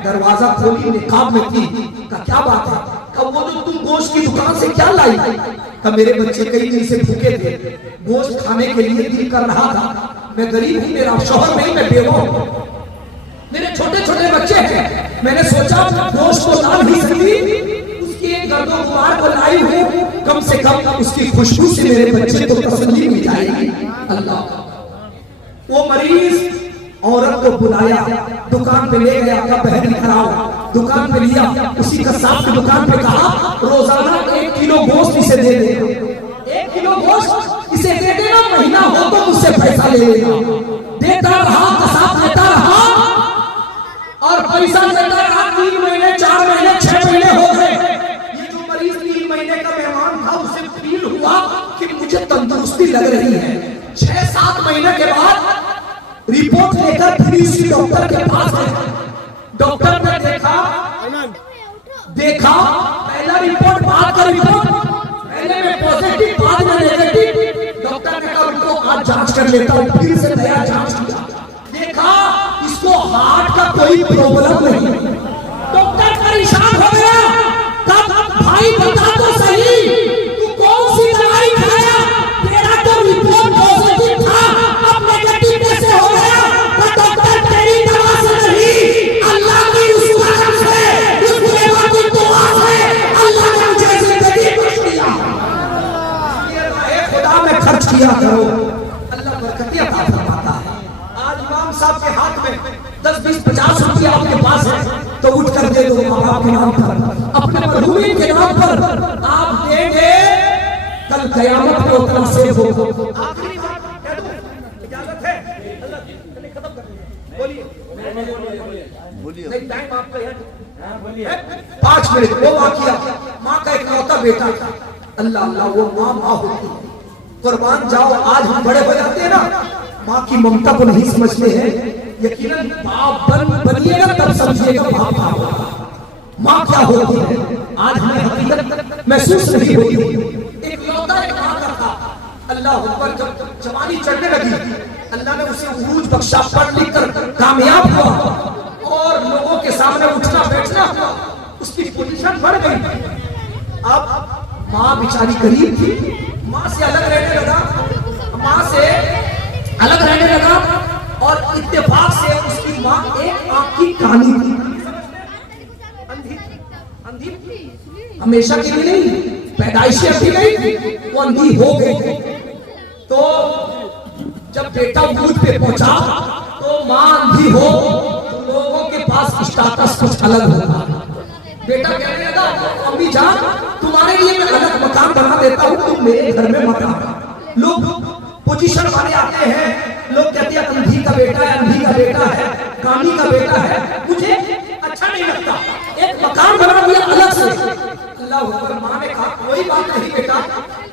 दरवाजा खोली, निकाब में थी। का क्या बात है? का वो जो तुम गोश्त की दुकान से क्या लाई? का मेरे बच्चे कई दिन से भूखे थे, गोश्त खाने के लिए दिल कर रहा था। मैं गरीब हूँ, मेरा शौहर नहीं, मैं बेवा हूँ, मेरे छोटे छोटे बच्चे हैं। मैंने सोचा गोश्त को ला नहीं सकती, उसकी एक गर्दोगुमार को लाई हूँ, कम से कम उसकी खुशबू से मेरे बच्चे को तसल्ली मिल जाएगी। अल्लाह। वो मरीज औरत को बुलाया, दुकान पे ले गया। का बहन खराब, दुकान पे लिया, उसी कसाब की दुकान पे कहा रोजाना 1 किलो गोश्त इसे दे देना, 1 किलो गोश्त इसे दे देना, महीना हो तो मुझसे पैसा ले लेना। देता रहा, कसाब देता रहा और पैसा देता रहा। 3 महीने, 4 महीने, 6 महीने हो गए। ये जो मरीज 3 महीने का मेहमान था, उसे फील हुआ कि मुझे तंदुरुस्ती लग रही है। 6-7 महीने के बाद रिपोर्ट लेकर फिर इसी डॉक्टर के पास गए। डॉक्टर ने देखा पहला रिपोर्ट, बाद का रिपोर्ट, पहले में पॉजिटिव, बाद में नेगेटिव। डॉक्टर ने कहा उनको आज जांच कर लेता हूँ। फिर से नया जांच किया, देखा इसको हार्ट का कोई प्रॉब्लम नहीं। डॉक्टर परेशान हो गया। कब भाई बता तो सही, तू कौन सी दवाई खाया? तेरा तो रिपोर्ट पॉजिटिव था, अब नेगेटिव कैसे हो गया? तो डॉक्टर तेरी दवा से नहीं, अल्लाह की उस करम से, उस देवा की दुआ से अल्लाह ने मुझे जिंदगी बख्श दिया। ये खुदा में खर्च किया करो, अल्लाह बरकतें अता फरमाता है। आज इमाम साहब के हाथ में 10, 20, 50 रुपया आपके पास है तो उठ कर दे दो माँ बाप के नाम पर, अपने मरहूमी के नाम पर आप देंगे, कल कयामत में उतना से हो। आखिरी बात कह दूं, इजाजत है? अल्लाह चलिए खत्म कर दीजिए। बोलिए नहीं, टाइम आपका है, बोलिए 5 मिनट। वो वाकया, माँ का इकलौता बेटा था। अल्लाह अल्लाह, वो माँ होती है, कुर्बान जाओ। आज हम बड़े हो जाते हैं ना, माँ की ममता को नहीं समझते हैं। यकीनन बाप बनिएगा तब समझिएगा बाप क्या होता है, माँ क्या होती है। आज हमें हकीकत महसूस नहीं होती। एक लौता एक माँ का था। अल्लाह अकबर। जब जवानी चढ़ने लगी, अल्लाह ने उसे उरूज बख्शा, पढ़ लिख कर कामयाब हुआ और लोगों के सामने उठना बैठना हुआ, उसकी पोजीशन बढ़ गई। अब माँ बेचारी गरीब थी, माँ से अलग रहने लगा, माँ से अलग रहने लगा और इत्तेफाक से उसकी माँ एक आंख की कानी थी, अंधी अंधी हमेशा के लिए नहीं, पैदाइशी अंधी नहीं, वो अंधी हो गई। तो जब बेटा दूध पे पहुंचा तो माँ अंधी हो तो लोगों के पास स्टेटस कुछ अलग होगा। बेटा कहने लगा अम्मी जान तुम्हारे लिए मैं अलग मकान बना देता हूँ, तुम मेरे घर में मत आना। लोग पोजीशन वाले आते हैं, लोग कहते हैं अंधी का बेटा है, अंधी का बेटा है, कानी का बेटा है, मुझे अच्छा नहीं लगता, एक मकान बना दिया अलग से। अल्लाह अकबर। माँ ने कहा कोई बात नहीं बेटा,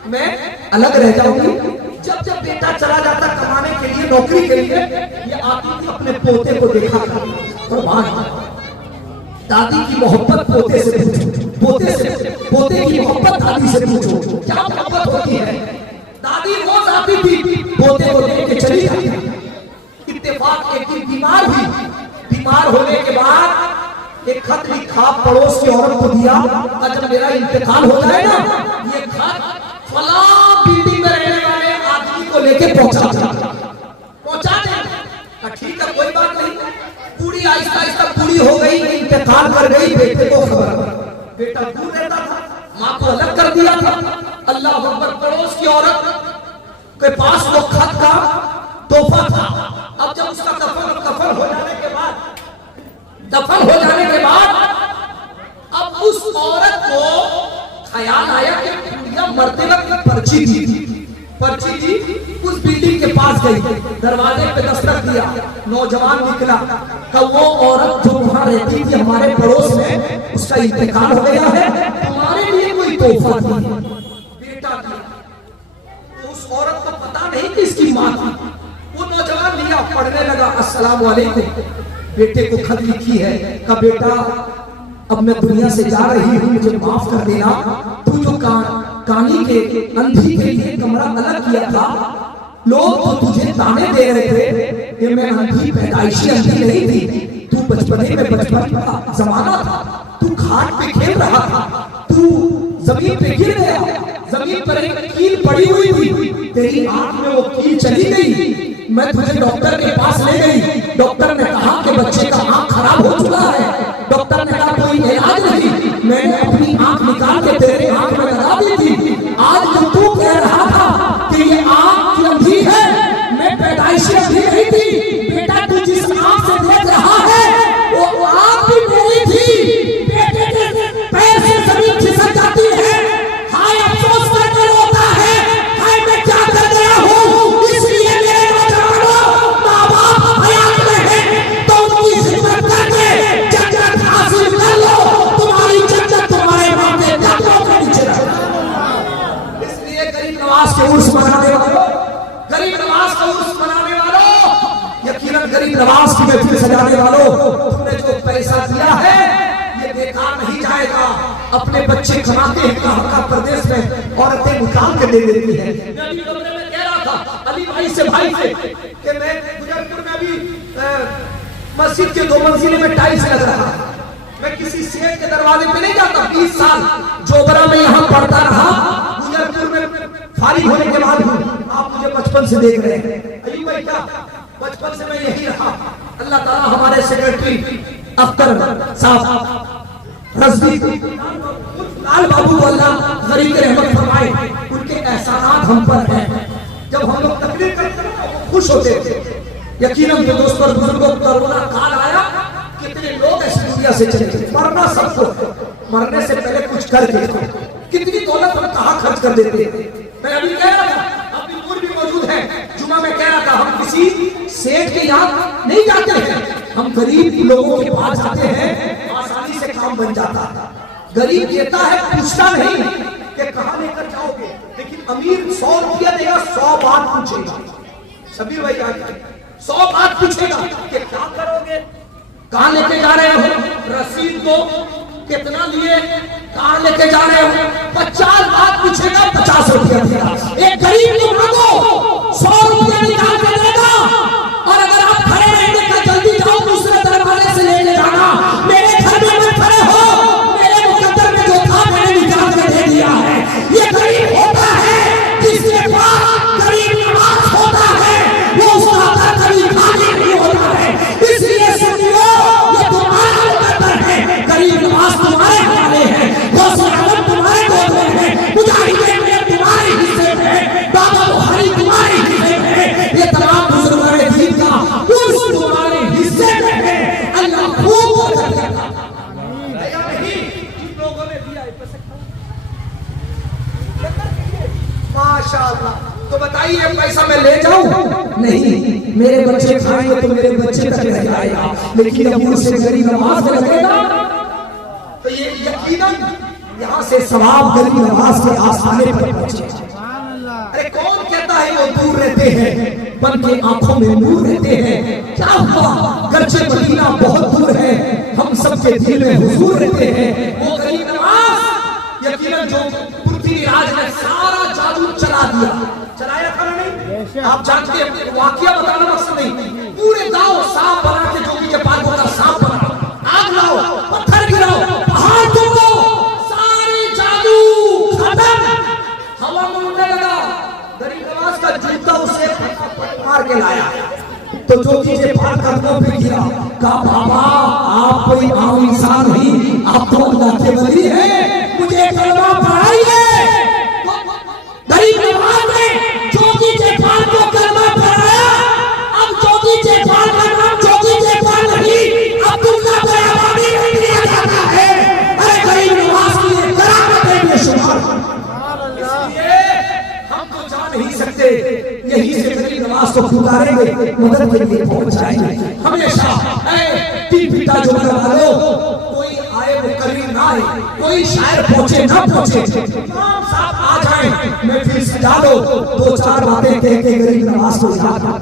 मैं अलग रह जाऊंगी। जब जब बेटा चला जाता कमाने के लिए, नौकरी के लिए, ये आती थी अपने पोते को देखा और माँ दादी की मोहब्बत पोते से पूछो, पोते की मोहब्बत दादी से पूछो, क्या मोहब्बत होती है। दादी रोज आती थी, पोते को देख के चली जाती थी। इत्तेफाक एक दिन बीमार हुई, बीमार होने के बाद एक खत लिखा, पड़ोस की औरत को दिया, जब मेरा इंतकाल हो जाए ना, ये खत फलां बिल्डिंग में रहने वाले आदमी को लेके पहुंचा दे। ठीक है कोई बात नहीं। पूरी आहिस्ता आहिस्ता पूरी हो गई, इंतकाल कर गई, बेटे को खबर, बेटा दूर रहता था, माँ को अलग कर दिया था। अल्लाह अकबर। पड़ोस की औरत के पास वो खत का तोहफा था। अब जब उसका दफन हो जाने के बाद अब उस औरत को ख्याल आया कि यह मरते वक्त पर्ची थी, उस बिल्डिंग के पास गई, दरवाजे पे दस्तक दिया, नौजवान निकला, तब वो औरत जो वहां रहती थी हमारे पड़ोस में, उसका इंतकाल हो गया है, तुम्हारे लिए कोई तोहफा दिया, बेटा दिया। तो उस औरत को पता नहीं कि इसकी माँ थी। वो नौजवान लिया, पढ़ने लगा, अस्सलाम वालेकुम, बेटे को खत लिखी है, का बेटा अब मैं दुनिया से जा रही हूँ, मुझे माफ कर देना, तू जो कानी के अंधी के लिए कमरा अलग किया था, लोग तो तुझे ताने दे रहे थे कि मैं अंधी पैदाइशी अंधी नहीं थी, तू बचपने में बचपन का जमाना था, तू घाट पे खेल रहा था, तू जमीन पे गिर गया, जमीन पर एक कील पड़ी हुई थी, तेरी आंख में वो कील चली गई, मैं तुझे डॉक्टर के पास ले गई, डॉक्टर ने कहा कि बच्चे का आंख खराब हो चुका है, डॉक्टर ने कहा कोई इलाज नहीं, मैंने अपनी आंख निकाल के तेरे आंख में लगा दी थी। आज जो तू कह रहा था कि ये आंख अंधी है, मैं पैदाइशी अंधी नहीं थी, बेटा तू जिस आंख से देख रहा है वो आंख भी मेरी थी, बेटे के पैर से जमीन खिसक जाती है, हाय अफसोस करके रोता है, हाय मैं क्या कर गया हूँ। इसलिए मेरे नौजवानों, माँ बाप हयात में हैं तो उनकी खिदमत करके जन्नत हासिल कर लो, तुम्हारी जन्नत तुम्हारे माथे कदमों के नीचे है। इसलिए गरीब नवाज के उर्स मनाने वालों, गरीब नवाज का उर्स मनाने वालों, यकीनन गरीब नवाज की महफिल सजाने वालों, तुमने जो पैसा दिया है ये बेकार नहीं जाएगा। अपने बच्चे कमाते हैं कहाँ प्रदेश में, औरतें निकाल के दे देती है। मैं अभी कमरे में कह रहा था अली भाई से कि मैं गुजरपुर में अभी मस्जिद के 2 मंजिले में टाइल्स लग रहा, मैं किसी सेठ के दरवाजे पे नहीं जाता, 20 साल जोबरा में यहाँ पढ़ता रहा, गुजरपुर में फारिग होने के बाद आप मुझे बचपन से देख रहे हैं। अली भाई क्या बचपन से मैं यही रहा। अल्लाह ताला हमारे सेक्रेटरी अख्तर साहब, रज़वी लाल बाबू को अल्लाह गरीब रहमत फरमाए, उनके एहसानात हम पर हैं। जब हम लोग तकरीर करते हैं खुश होते थे। यकीनन तो दोस्तों बुजुर्गों कोरोना काल आया, कितने लोग ऐसी दुनिया से चले गए, मरना सबको, मरने से पहले कुछ कर देखो, कितनी दौलत हम कहाँ खर्च कर देते हैं। मैं अभी कह रहा था, अभी पूर्व भी मौजूद है, जुमा में कह रहा था, हम किसी सेठ के यहाँ नहीं जाते हैं, हम गरीब लोगों के पास जाते हैं, आसानी से काम बन जाता है। गरीब देता है, पूछता नहीं कि कहाँ लेकर जाओगे, लेकिन अमीर 100 रुपया देगा, 100 बात पूछेगा। सभी भाई आगे 100 बात पूछेगा कि क्या करोगे, कहाँ लेके जा रहे हो, रसीद दो, कितना लिए, कहाँ लेके जा रहे हो, 50 बात पूछेगा, 50 रुपया देगा। एक गरीब को मांगो 100 रुपया निकाल कर देगा, और अगर आप खड़े रहेंगे तो जल्दी जाओ दूसरे दरवाजे से लेके जाना, मेरे घर में मत खड़े हो, मेरे मुकद्दर में जो था मैंने निकाल कर दे माशाअल्लाह। तो बताइए पैसा मैं ले जाऊं? नहीं, मेरे बच्चे खाएंगे तो मेरे बच्चे तक रह जाएगा, लेकिन अब मुझसे गरीब नवाज में लगेगा तो ये यकीनन यहाँ से सवाब गरीब नवाज के आसाने पर पहुंचे। अरे कौन कहता है वो दूर रहते हैं, बन के आंखों में नूर रहते हैं। क्या हुआ, गर्चे मदीना बहुत दूर है, हम सबके दिल में हुजूर रहते हैं। वो गरीब नवाज यकीनन जो पृथ्वीराज ने सारा जादू चला दिया, चलाया था ना नहीं? आप जानते हैं, वाकया बताना मकसद नहीं, पूरे गांव सांप बना के जोगी के पास का सांप बना, आग लाओ, पत्थर गिराओ, पहाड़ तोड़ो, सारे जादू खत्म, हवा में उड़ने लगा। गरीब नवाज का जूता उसे मार के लाया तो जोगी के पास कदमों पे गिरा, कहा बाबा आप कोई आम इंसान नहीं, आप तो अल्लाह के वली हैं, मुझे कलमा पढ़ाइए। गरीब नवाज ने जोगी जयपाल को कलमा पढ़ाया। अब जोगी जयपाल का नाम जोगी जयपाल नहीं, अब्दुल्ला बयाबानी नहीं लिया जाता है। अरे गरीब नवाज की ये करामत है बेशुमार, इसलिए हम तो जा नहीं सकते, यही से गरीब नवाज को पुकारेंगे, मदद के लिए पहुंच जाएंगे हमेशा। तीन पीटा जो करवा लो, कोई आए वो करीब ना आए, कोई शायर पहुंचे ना पहुंचे, इमाम साहब आ जाए, मैं फिर सजा लो, दो चार बातें कह के गरीब नवाज को याद आ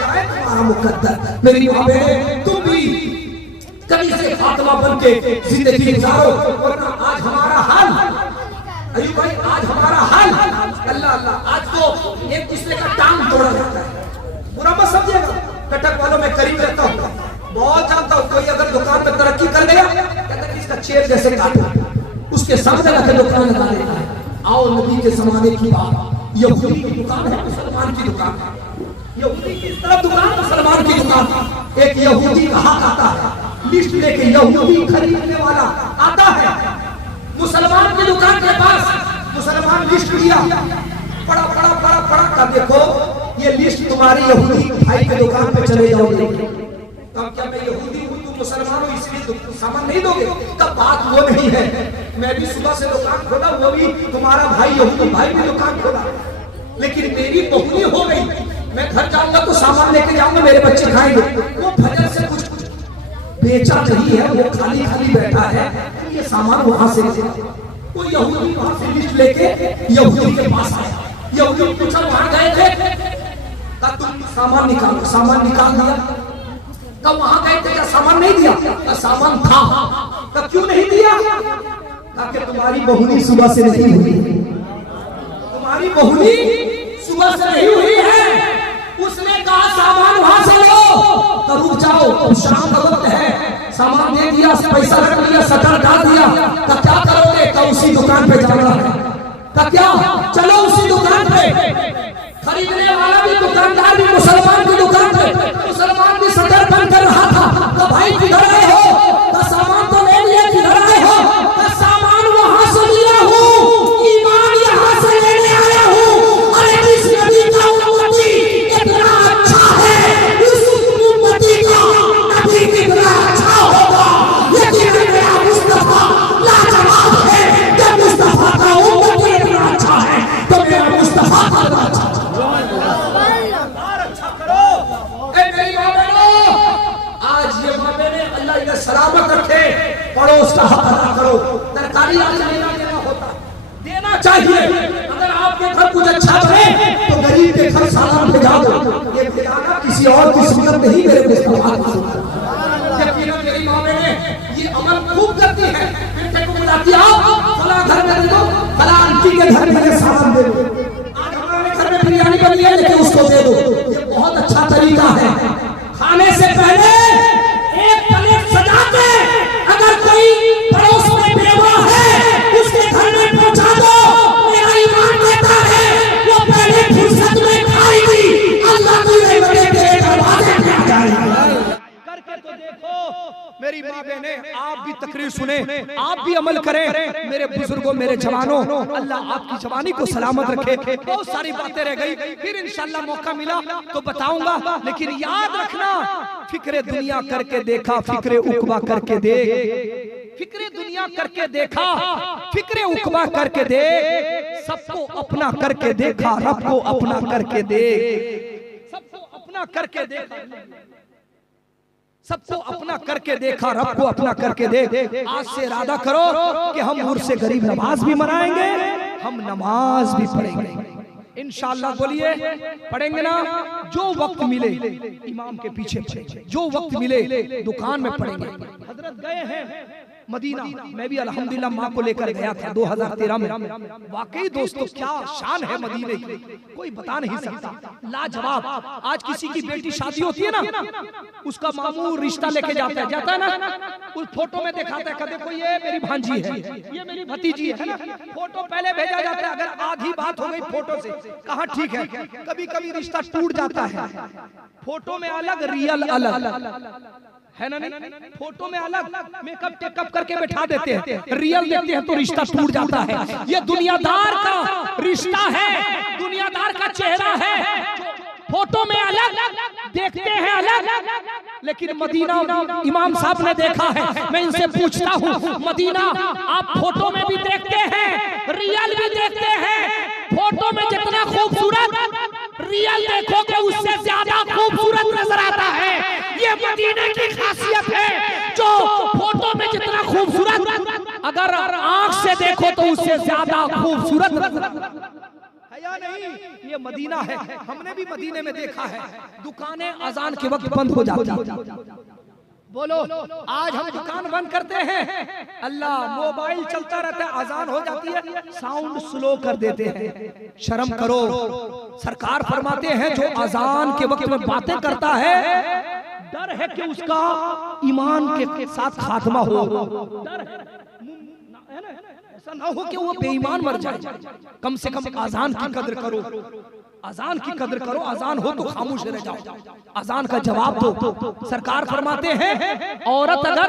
जाए तुम्हारा मुकद्दर। मेरी माँ बहने, तुम भी कभी से फातिमा बन के जिंदगी गुजारो, वरना आज हमारा हाल, अयूब भाई आज हमारा हाल, अल्लाह अल्लाह, आज तो एक दूसरे का टांग तोड़ा जाता है। बुरा मत समझिएगा, कटक वालों में करीब रहता हूँ, बहुत जानता हूँ। कोई अगर दुकान में तरक्की कर गया, कहता है इसका चेर जैसे काटो, उसके सामने रखे दुकान लगा देता है। आओ नबी के जमाने की बात, यहूदी की दुकान है, मुसलमान की दुकान, यहूदी की तरफ दुकान, मुसलमान की दुकान। एक यहूदी का हक आता है, लिस्ट लेके यहूदी खरीदने वाला आता है मुसलमान की दुकान के पास, मुसलमान लिस्ट लिया, पड़ा पड़ा पड़ा पड़ा का, देखो ये लिस्ट तुम्हारी यहूदी भाई के दुकान पे चले जाओगे, तब क्या मैं यहूदी हूँ तुम मुसलमान हो इसलिए सामान नहीं दोगे? तब बात वो नहीं है। मैं भी सुबह से दुकान खोला, वो भी तुम्हारा भाई यहूदी भाई भी दुकान खोला, लेकिन मेरी बहुनी हो गई, मैं घर जाऊंगा तो सामान लेके जाऊंगा, मेरे बच्चे खाएंगे। वो फजर से कुछ बेचा नहीं है, वो खाली खाली बैठा है, ये सामान वहां से वो यहूदी वहां से लिस्ट लेके यहूदी के पास आया, यहूदी पूछा वहां गए थे, तब तुम सामान निकालो, सामान निकाल दिया। तब वहां गए थे, क्या सामान नहीं दिया? सामान था, तब क्यों नहीं दिया? ताकि तुम्हारी बहुनी सुबह से नहीं हुई, तुम्हारी बहुनी सुबह से नहीं हुई है। उसने कहा सामान वहां से लो, तो रुक जाओ, शाम का वक्त है, सामान दे दिया, पैसा रख लिया, शटर डाल दिया, तो क्या करोगे? तो उसी दुकान पे जाना है, तो क्या चलो उसी दुकान पे, खरीदने वाला भी दुकानदार भी मुसलमान की दुकान पे, मुसलमान भी शटर बंद कर रहा था, तो भाई किधर आए हो? तो सामान तो ले लिया, किधर आए हो? तो सामान वहां से लिया हूँ, ईमान यहाँ से लेने आया हूँ। अरे इस नबी का उम्मती इतना अच्छा है, उस उम्मती का नबी कितना अच्छा होगा, यकीन मेरा मुस्तफा लाजवाब है। जब मुस्तफा का उम्मती इतना अच्छा है तो मेरा मुस्तफा का अच्छा सलामत रखे, पड़ोस का हक अदा करो। तरकारी आज लेना देना होता, देना चाहिए। अगर आपके घर कुछ अच्छा बने तो गरीब के घर सामान भेजा दो, ये भेजाना किसी और की सूरत नहीं, मेरे मुस्तफा की सूरत। यकीनन मेरी माँ बहने ये अमल खूब करती है, बेटे को बुलाती आओ फला घर में दे दो, फला आंटी के घर में सामान दे दो, आज हमारे घर में बिरयानी बनी है लेकिन उसको दे दो। ये बहुत अच्छा तरीका है। खाने से पहले एक प्लेट सजा के, अगर कोई पड़ोस में बेवा है उसके घर में पहुंचा दो, मेरा ईमान कहता है वो पहले फुर्सत में खाएगी, अल्लाह की रहमतें तेरे दरवाजे पे आ जाएगी। करके तो देखो मेरी माँ बहने, आप भी तकरीर सुने, आप भी अमल करें। मेरे बुजुर्गों, मेरे जवानों, अल्लाह आपकी जवानी को सलामत रखे। बहुत सारी बातें रह गई, फिर इंशाल्लाह मौका मिला तो बताऊंगा, लेकिन याद रखना, फिक्रे दुनिया करके देखा, फिक्रे उकबा करके देख। फिक्रे दुनिया करके देखा, फिक्रे उकबा करके देख, सबको अपना करके देखा, रब को अपना करके देख, सबको अपना करके देखा, सबको अपना करके देखा, रब को अपना करके देख। आज से इरादा करो कि हम उर्स गरीब नवाज भी मनाएंगे, हम नमाज भी पढ़ेंगे इंशाअल्लाह। बोलिए पढ़ेंगे ना? जो वक्त मिले इमाम के पीछे पढ़ेंगे, जो वक्त मिले दुकान में पढ़ेंगे। हजरत गए हैं मदीना, मैं भी अल्हम्दुलिल्लाह माँ को लेकर गया था 2013 में। वाकई दोस्तों क्या शान है मदीने की, कोई बता नहीं सकता, लाजवाब। आज किसी की बेटी शादी होती है ना, उसका मामू रिश्ता लेके जाता है ना, उस फोटो में दिखाता है, देखो ये मेरी भांजी है, ये मेरी भतीजी है ना, फोटो पहले भेजा जाता है। अगर आधी बात हो गई फोटो से, कहाँ ठीक है, कभी कभी रिश्ता टूट जाता है। फोटो में अलग, रियल अलग है ना, नहीं फोटो में अलग मेकअप टेकअप करके बैठा देते हैं, रियल देखते हैं तो रिश्ता टूट जाता है। ये दुनियादार का रिश्ता है, दुनियादार का चेहरा है, फोटो में अलग देखते हैं अलग, लेकिन मदीना इमाम साहब ने देखा है। मैं इनसे पूछता हूँ, मदीना आप फोटो में भी देखते हैं, रियल भी देखते हैं, फोटो में जितना खूबसूरत रियल देखोगे उससे ज्यादा खूबसूरत नजर आता है। ये मदीने की खासियत है, जो फोटो में जितना खूबसूरत अगर आंख से देखो तो उससे ज्यादा खूबसूरत है या नहीं? ये मदीना है, हमने भी मदीने में देखा है। दुकानें अजान के वक्त बंद हो जाती, बोलो आज हम दुकान बंद करते हैं, अल्लाह मोबाइल चलता रहता है, अजान हो जाती है साउंड स्लो कर देते हैं। शर्म करो। सरकार फरमाते हैं जो अजान के वक्त में बातें करता है, डर है कि उसका ईमान के साथ खात्मा हो, डर है ना, ऐसा ना हो कि वो बेईमान मर जाए। कम से कम अजान की कदर करो, अजान की कदर करो। अजान हो तो खामोश रह जाओ, अजान का जवाब दो। सरकार फरमाते हैं औरत अगर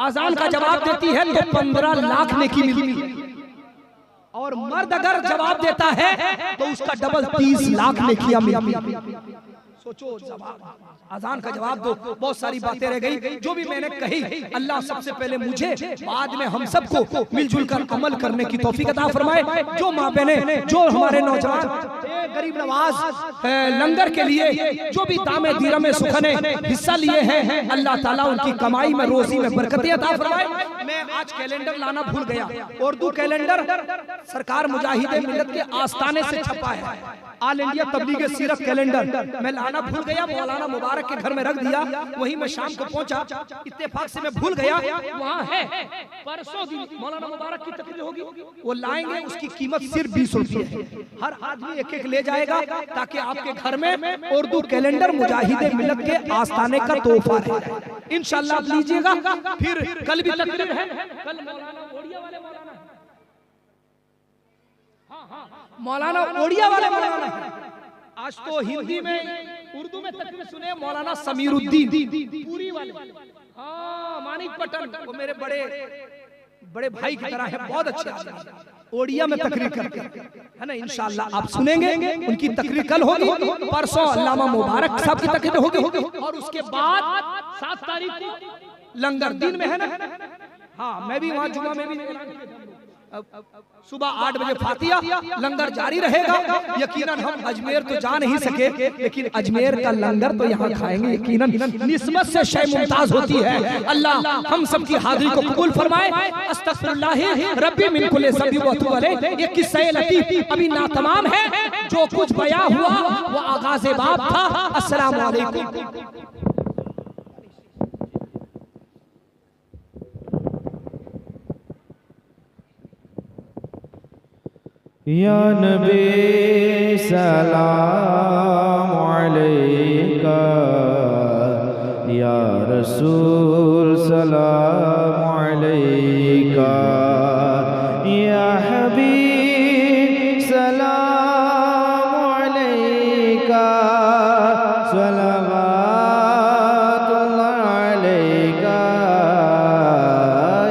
अजान का जवाब देती है तो 15 लाख नेकी मिलती है, और मर्द अगर जवाब देता है तो उसका डबल 30 लाख नेकियां मिलती। सोचो, अजान का जवाब दो। बहुत सारी बातें रह गई जो भी मैंने कही, अल्लाह सबसे पहले मुझे, बाद में हम सबको मिलजुल कर अमल करने की तौफीक अता फरमाए। जो माँ बहने, जो हमारे नौजवान गरीब नवाज लंगर के लिए जो भी दामे दीरमे सुखने हिस्सा लिए हैं, अल्लाह ताला उनकी कमाई में, रोजी में बरकतें अता फरमाए। मैं आज कैलेंडर लाना भूल गया, उर्दू कैलेंडर सरकार मुजाहिदे मिल्लत के आस्ताने से छपा है, ऑल इंडिया तबलीग सीरत कैलेंडर मैं लाना भूल गया, मौलाना मुबारक के घर में रख दिया। वहीं मैं शाम को पहुंचा, इत्तेफाक से मैं भूल गया, वहाँ है। परसों दिन मौलाना मुबारक की तकरीर होगी, वो लाएंगे, उसकी कीमत सिर्फ 20 रुपये है। हर आदमी एक एक ले जाएगा ताकि आपके घर में उर्दू कैलेंडर मुजाहिदे मिल्लत के आस्ताने का तोहफा है। इंशाअल्लाह आप लीजिएगा। फिर कल भी तकरीर है, कल मौलाना ओडिया वाले मौलाना ओडिया वाले मौलाना है। आज तो हिंदी में, उर्दू में तकरीर सुने मौलाना समीरुद्दीन पूरी वाले, हाँ मानिक पटन, वो मेरे बड़े भाई की तरह है, बहुत अच्छे ओडिया में तकरीर करते है ना। इंशाअल्लाह आप सुनेंगे, उनकी तकरीर कल होगी, परसों अल्लामा मुबारक साहब की तकरीर होगी, और उसके बाद 7 तारीख को लंगर दिन में है ना। हाँ मैं भी वहाँ जुमा में भी सुबह 8 बजे फातिया, लंगर जारी रहेगा। यकीनन हम अजमेर तो जा नहीं सके, लेकिन अजमेर का लंगर तो यहाँ खाएंगे यकीनन। निस्बत से शय मुमताज होती है। अल्लाह हम सब की हाजिरी को कबूल फरमाए। अस्तगफिरुल्लाह रब्बी मिन कुल्ली ज़ंबि व अतूबु अलैह। ये किस्सा लतीफ अभी नातमाम है, जो कुछ बयां हुआ वो आगाज़े बाब था। अस्सलामु अलैकुम। या नबी सलाम अलैका, या रसूल सलाम अलैका, या हबीब सलाम अलैका, सलावतुल्लाह अलैका,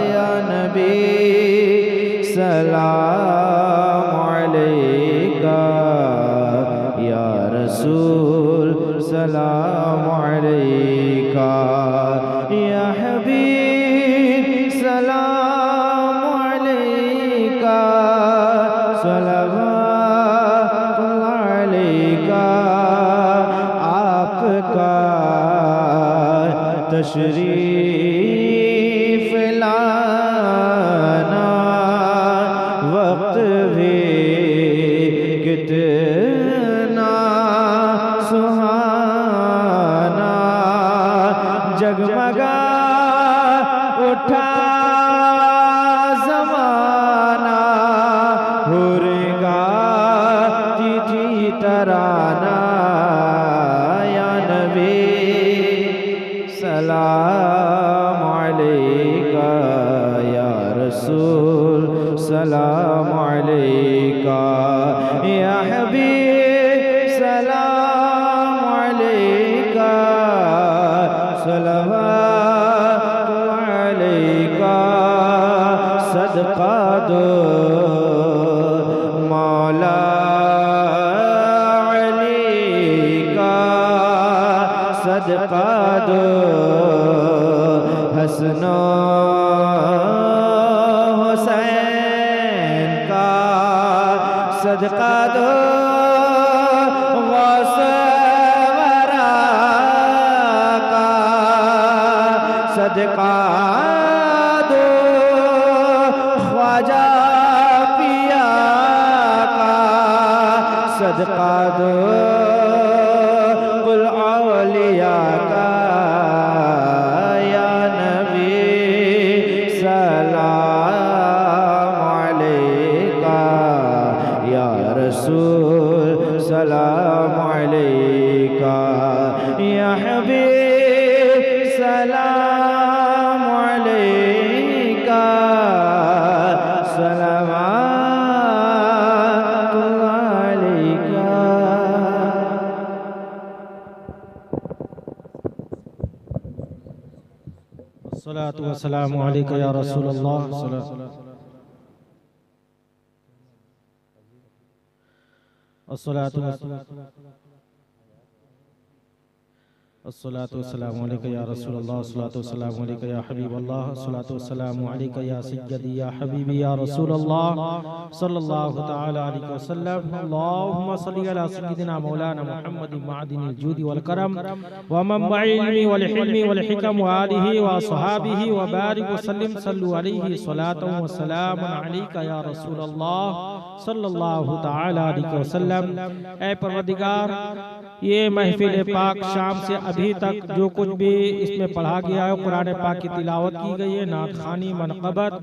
या नबी सलाम सलाम अलैका, या हबीब सलाम सलवातुल्लाह अलैका। आपका तशरीफ लाना वक्त भी कितना सुहाना। जगमगा उठा ज़माना, हुर्गा तिथि तराना। या नबी सलाम अलैका, या रसूल सलाम अलैका, या हबीब सलाम अलैका। सलवातुल्लाह अलैका। सदका दो मौला अली का, सदका दो हसनो हुसैन का, सदका दो गौसे वरा का, सदका दो ख्वाजा पिया का, सदका दो कुल औलिया का। या नबी सलाम अलैका, या रसूल सलाम अलैका, या हबीब सलाम अलैका। सलवातुल्लाह अलैका। अस्सलातु वस्सलामु अलैका या रसूलल्लाह। अस्सलातु वस्सलामु अलैका या रसूलल्लाह। अस्सलातु वस्सलामु अलैका या हबीबल्लाह। अस्सलातु वस्सलामु अलैका या सय्यदी या हबीबी या रसूलल्लाह सल्लल्लाहु तआला अलैहि वसल्लम। अल्लाहुम्मा सल्लि अला सय्यिदिना मौलाना मुहम्मदिन मअदिनिल जुदी वल करम व मनबइल इल्मी वल हिल्मी वल हिकम व आलिहि व असहाबिहि व बारिक व सल्लिम। सल्लु अलैहि सलातन व सलामुन अलैका या रसूलल्लाह सल्लल्लाहु तआला अलैहि वसल्लम। ऐ परवरदिगार, ये महफिल पाक शाम से अभी तक जो कुछ भी इसमें पढ़ा गया है, कुरान पाक की तिलावत की गई है, नात खानी, मनक़बत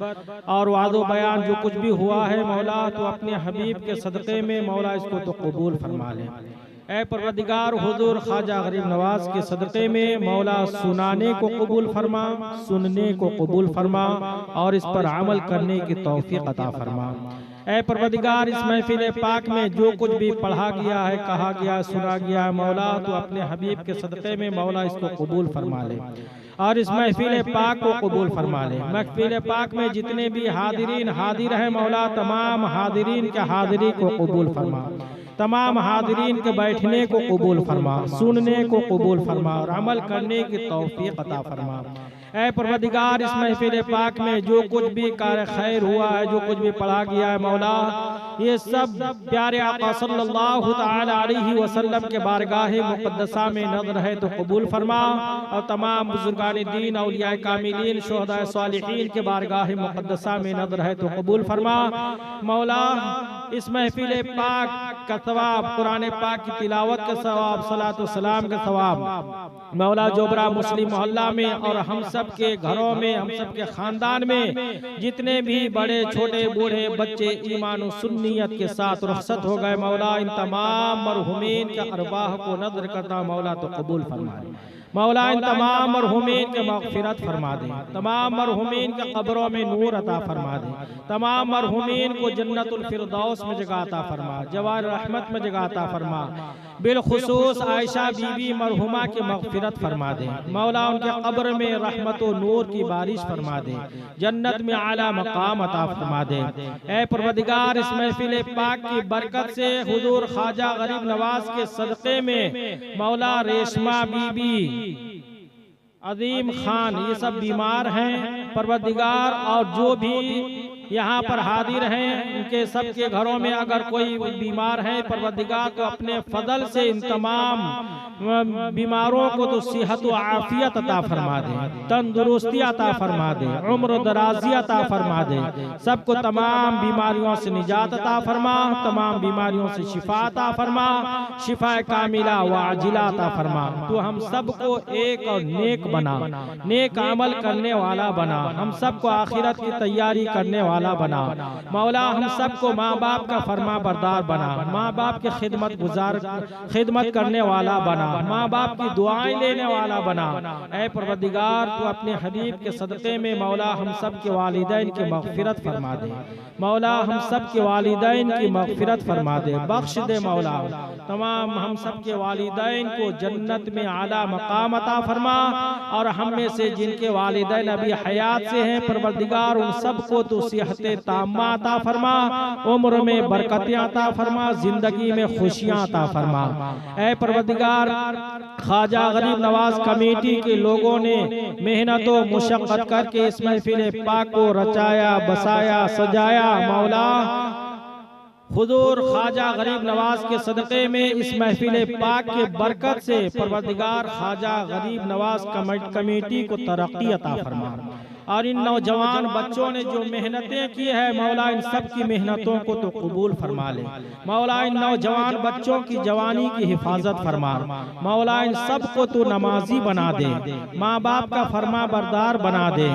और वाज़ो बयान जो कुछ भी हुआ है मौला, तो अपने हबीब के सदक़े में मौला इसको तो कबूल फरमा ले। ऐ परवरदिगार, हुजूर ख्वाजा गरीब नवाज के सदक़े में मौला सुनाने को कबूल फरमा, सुनने को कबूल फरमा और इस पर अमल करने की तौफीक अता फरमा। ऐ परवरदिगार, इस महफिल पाक में जो कुछ भी पढ़ा गया है, कहा गया, सुना गया है मौला, तो अपने हबीब के सदक़े में मौला इसको कबूल फरमा ले और इस महफिल पाक को कबूल फरमा ले। महफिल पाक में जितने भी हादिरीन हाजिर हैं मौला, तमाम हादिरीन के हाजिरी को कबूल फरमा, तमाम हादिरीन के बैठने को कबूल फरमा, सुनने को कबूल फरमा और अमल करने की तौफीक अता फरमा। ऐ परवरदिगार, इस महफिल पाक में जो कुछ भी कार्य खैर हुआ है, जो कुछ भी पढ़ा गया है मौला, ये सब प्यारे आका सल्लल्लाहु तआला अलैहि वसल्लम के बारगाह मुक़द्दसा में नज़र है तो कबूल फरमा और तमाम बुजुर्गान दीन, औलिया कामिलीन, शुहदा सालिहीन के बारगाह मुक़द्दसा में नज़र है तो कबूल फरमा। मौला, इस महफिल पाक का सवाब, कुरान पाक की तिलावत का सवाब, सलात व सलाम का सवाब मौला जोबरा मुस्लिम मोहल्ला में और हम सब के घरों में, हम सब के खानदान में जितने भी बड़े छोटे बूढ़े बच्चे ईमान और सुन्नियत के साथ रुखसत हो गए मौला, इन तमाम मरहुमीन के अरवाह को नज़र करता मौला तो कबूल फरमा मौला। इन तमाम मरहुमीन के मग़फ़िरत फरमा दे, तमाम मरहुमीन के कब्रों में नूर अता फरमा दे, तमाम मरहुमीन को जन्नतुल फिरदौस में जगह अता फरमा, जवार रहमत में जगह अता फरमा। बिलखुसूस आयशा बीबी मरहुमा की मग़फ़िरत फरमा दे मौला, उनके कब्र में रहमत व नूर की बारिश फरमा दे, जन्नत में आला मकाम अता फरमा दे। ऐ परवरदिगार, इस महफिल पाक की बरकत से हुजूर ख्वाजा गरीब नवाज के सदक़े में मौला रेशमा बीबी, अजीम खान, ये सब बीमार हैं परवरदिगार, और जो भी यहाँ पर हाजिर हैं, उनके सबके घरों में अगर कोई बीमार है परवरदिगार तो अपने फजल से इन तमाम बीमारों को तो सेहत व आफियत अता फरमा दे, तंदुरुस्ती अता फरमा दे, उम्र दराजी अता फरमा दे, सबको तमाम बीमारियों से निजात अता फरमा, तमाम बीमारियों से शिफा अता फरमा, शिफा कामिला व आजिला अता फरमा। तो हम सबको एक और नेक बना, नेक अमल करने वाला बना, हम सबको आखिरत की तैयारी करने वाला बना। मौला हम सबको माँ बाप का फरमा बरदार बना, माँ बाप की खिदमत करने वाला बना, माँ बाप की दुआएं लेने वाला बना। ऐ परवरदिगार तू अपने हबीब के सदक़े में मौला हम सब के वालिदैन की मग़फ़िरत फरमा दे, मौला हम सब के वालिदैन की मग़फ़िरत फरमा दे, बख्श दे मौला। तमाम हम सब के वालिदैन को जन्नत में आला मकाम अता फरमा, और हम में से जिनके वालिदैन अभी हयात से हैं परवरदिगार उन सबको तो सेहत ताम्मा अता फरमा, उम्र में बरकतें अता फरमा, जिंदगी में खुशियां अता फरमा। ऐ परवरदिगार ख्वाजा गरीब नवाज कमेटी के लोगों ने मेहनत व मुशक्क़त करके इस महफिल पाक को रचाया, बसाया, सजाया। मौला हुजूर ख्वाजा गरीब नवाज के सदक़े में इस महफिल पाक के बरकत से परवरदिगार ख्वाजा गरीब नवाज कमेटी को तरक्की अता फरमा, और इन नौजवान बच्चों ने जो मेहनतें की है मौला इन सब की मेहनतों को तो कबूल फरमा ले। मौला इन नौजवान बच्चों की जवानी की हिफाजत फरमा, मौला इन सब को तो नमाजी बना दे, माँ बाप का फरमा बरदार बना दे,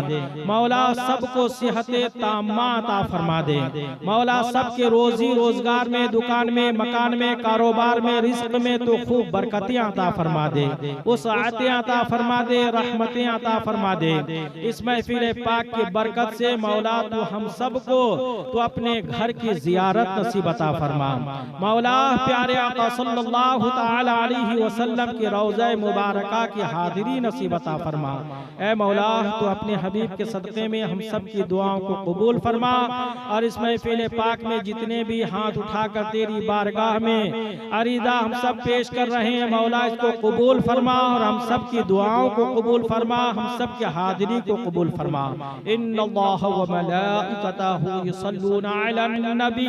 मौला सबको सेहत ताम्मा अता फरमा दे, मौला सबके रोजी रोजगार में, दुकान में, मकान में, कारोबार में, रिस्क में तो खूब बरकतें अता फरमा दे, वसाअतें अता फरमा दे, रहमतें अता फरमा दे। इस महफिल पाक की बरकत से मौला तो हम सबको तो अपने घर की जियारत नसीब अता फरमा। मौला प्यारे आका सल्लल्लाहु तआला अलैहि वसल्लम की रौज़ा मुबारका की हाजिरी नसीब अता फरमा। ऐ मौला तो अपने हबीब के सदक़े में हम सब की दुआओं को कबूल फरमा, और इस महफिल पाक में जितने भी हाथ उठाकर तेरी बारगाह में अरीदा हम सब पेश कर रहे हैं मौला इसको कबूल फरमा, और हम सब की दुआओं को कबूल फरमा, हम सब की हाजिरी को कबूल फरमा। इन्नल्लाह व मलाइकतहु युसल्लूना अलन नबी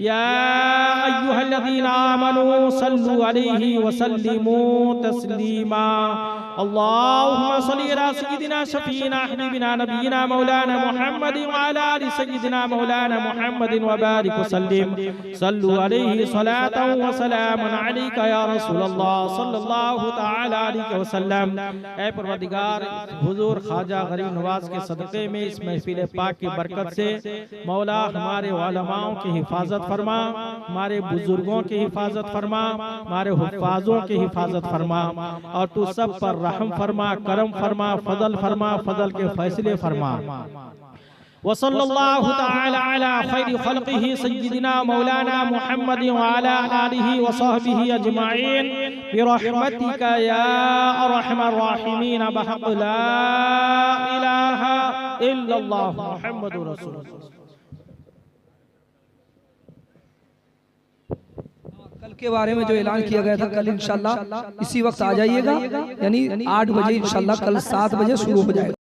या अय्युहल्लज़ीना आमनू सल्लु अलैहि व सल्लिमू तस्लीमा। अल्लाहुम्मा सल्लि अला सय्यिदिना शफीना हबीबिना नबीना मौलाना मुहम्मद व अला आलि सय्यिदिना मौलाना मुहम्मद व बारिक व सल्लिम। सल्लु अलैहि सलातन व सलामुन अलैका या रसूलल्लाह सल्लल्लाहु तआला अलैहि वसल्लम। ऐ परवरदिगार हुजूर ख्वाजा गरीब नवाज के सदक़े में इस महफिल पाक की बरकत से मौला हमारे उलमाओं की हिफाजत फरमा, हमारे बुजुर्गों की हिफाजत फरमा, हमारे हुफ़ाज़ों की हिफाजत फरमा, और तू सब पर रहम फरमा, करम फरमा, फजल फरमा, फजल के फैसले फरमा। वसल्लल्लाहु तआला अला खैरि खल्क़िही सय्यिदिना मौलाना मुहम्मद व अला आलिहि व सहबिही अजमाइन बिरहमतिका या अरहमर राहिमीन बहक़ ला इलाहा इल्लल्लाह मुहम्मदुर रसूलुल्लाह। कल के बारे में जो ऐलान किया गया था कल इंशाल्लाह इसी वक्त आ जाइएगा, यानी 8 बजे इंशाल्लाह, कल 7 बजे शुरू हो जाएगा।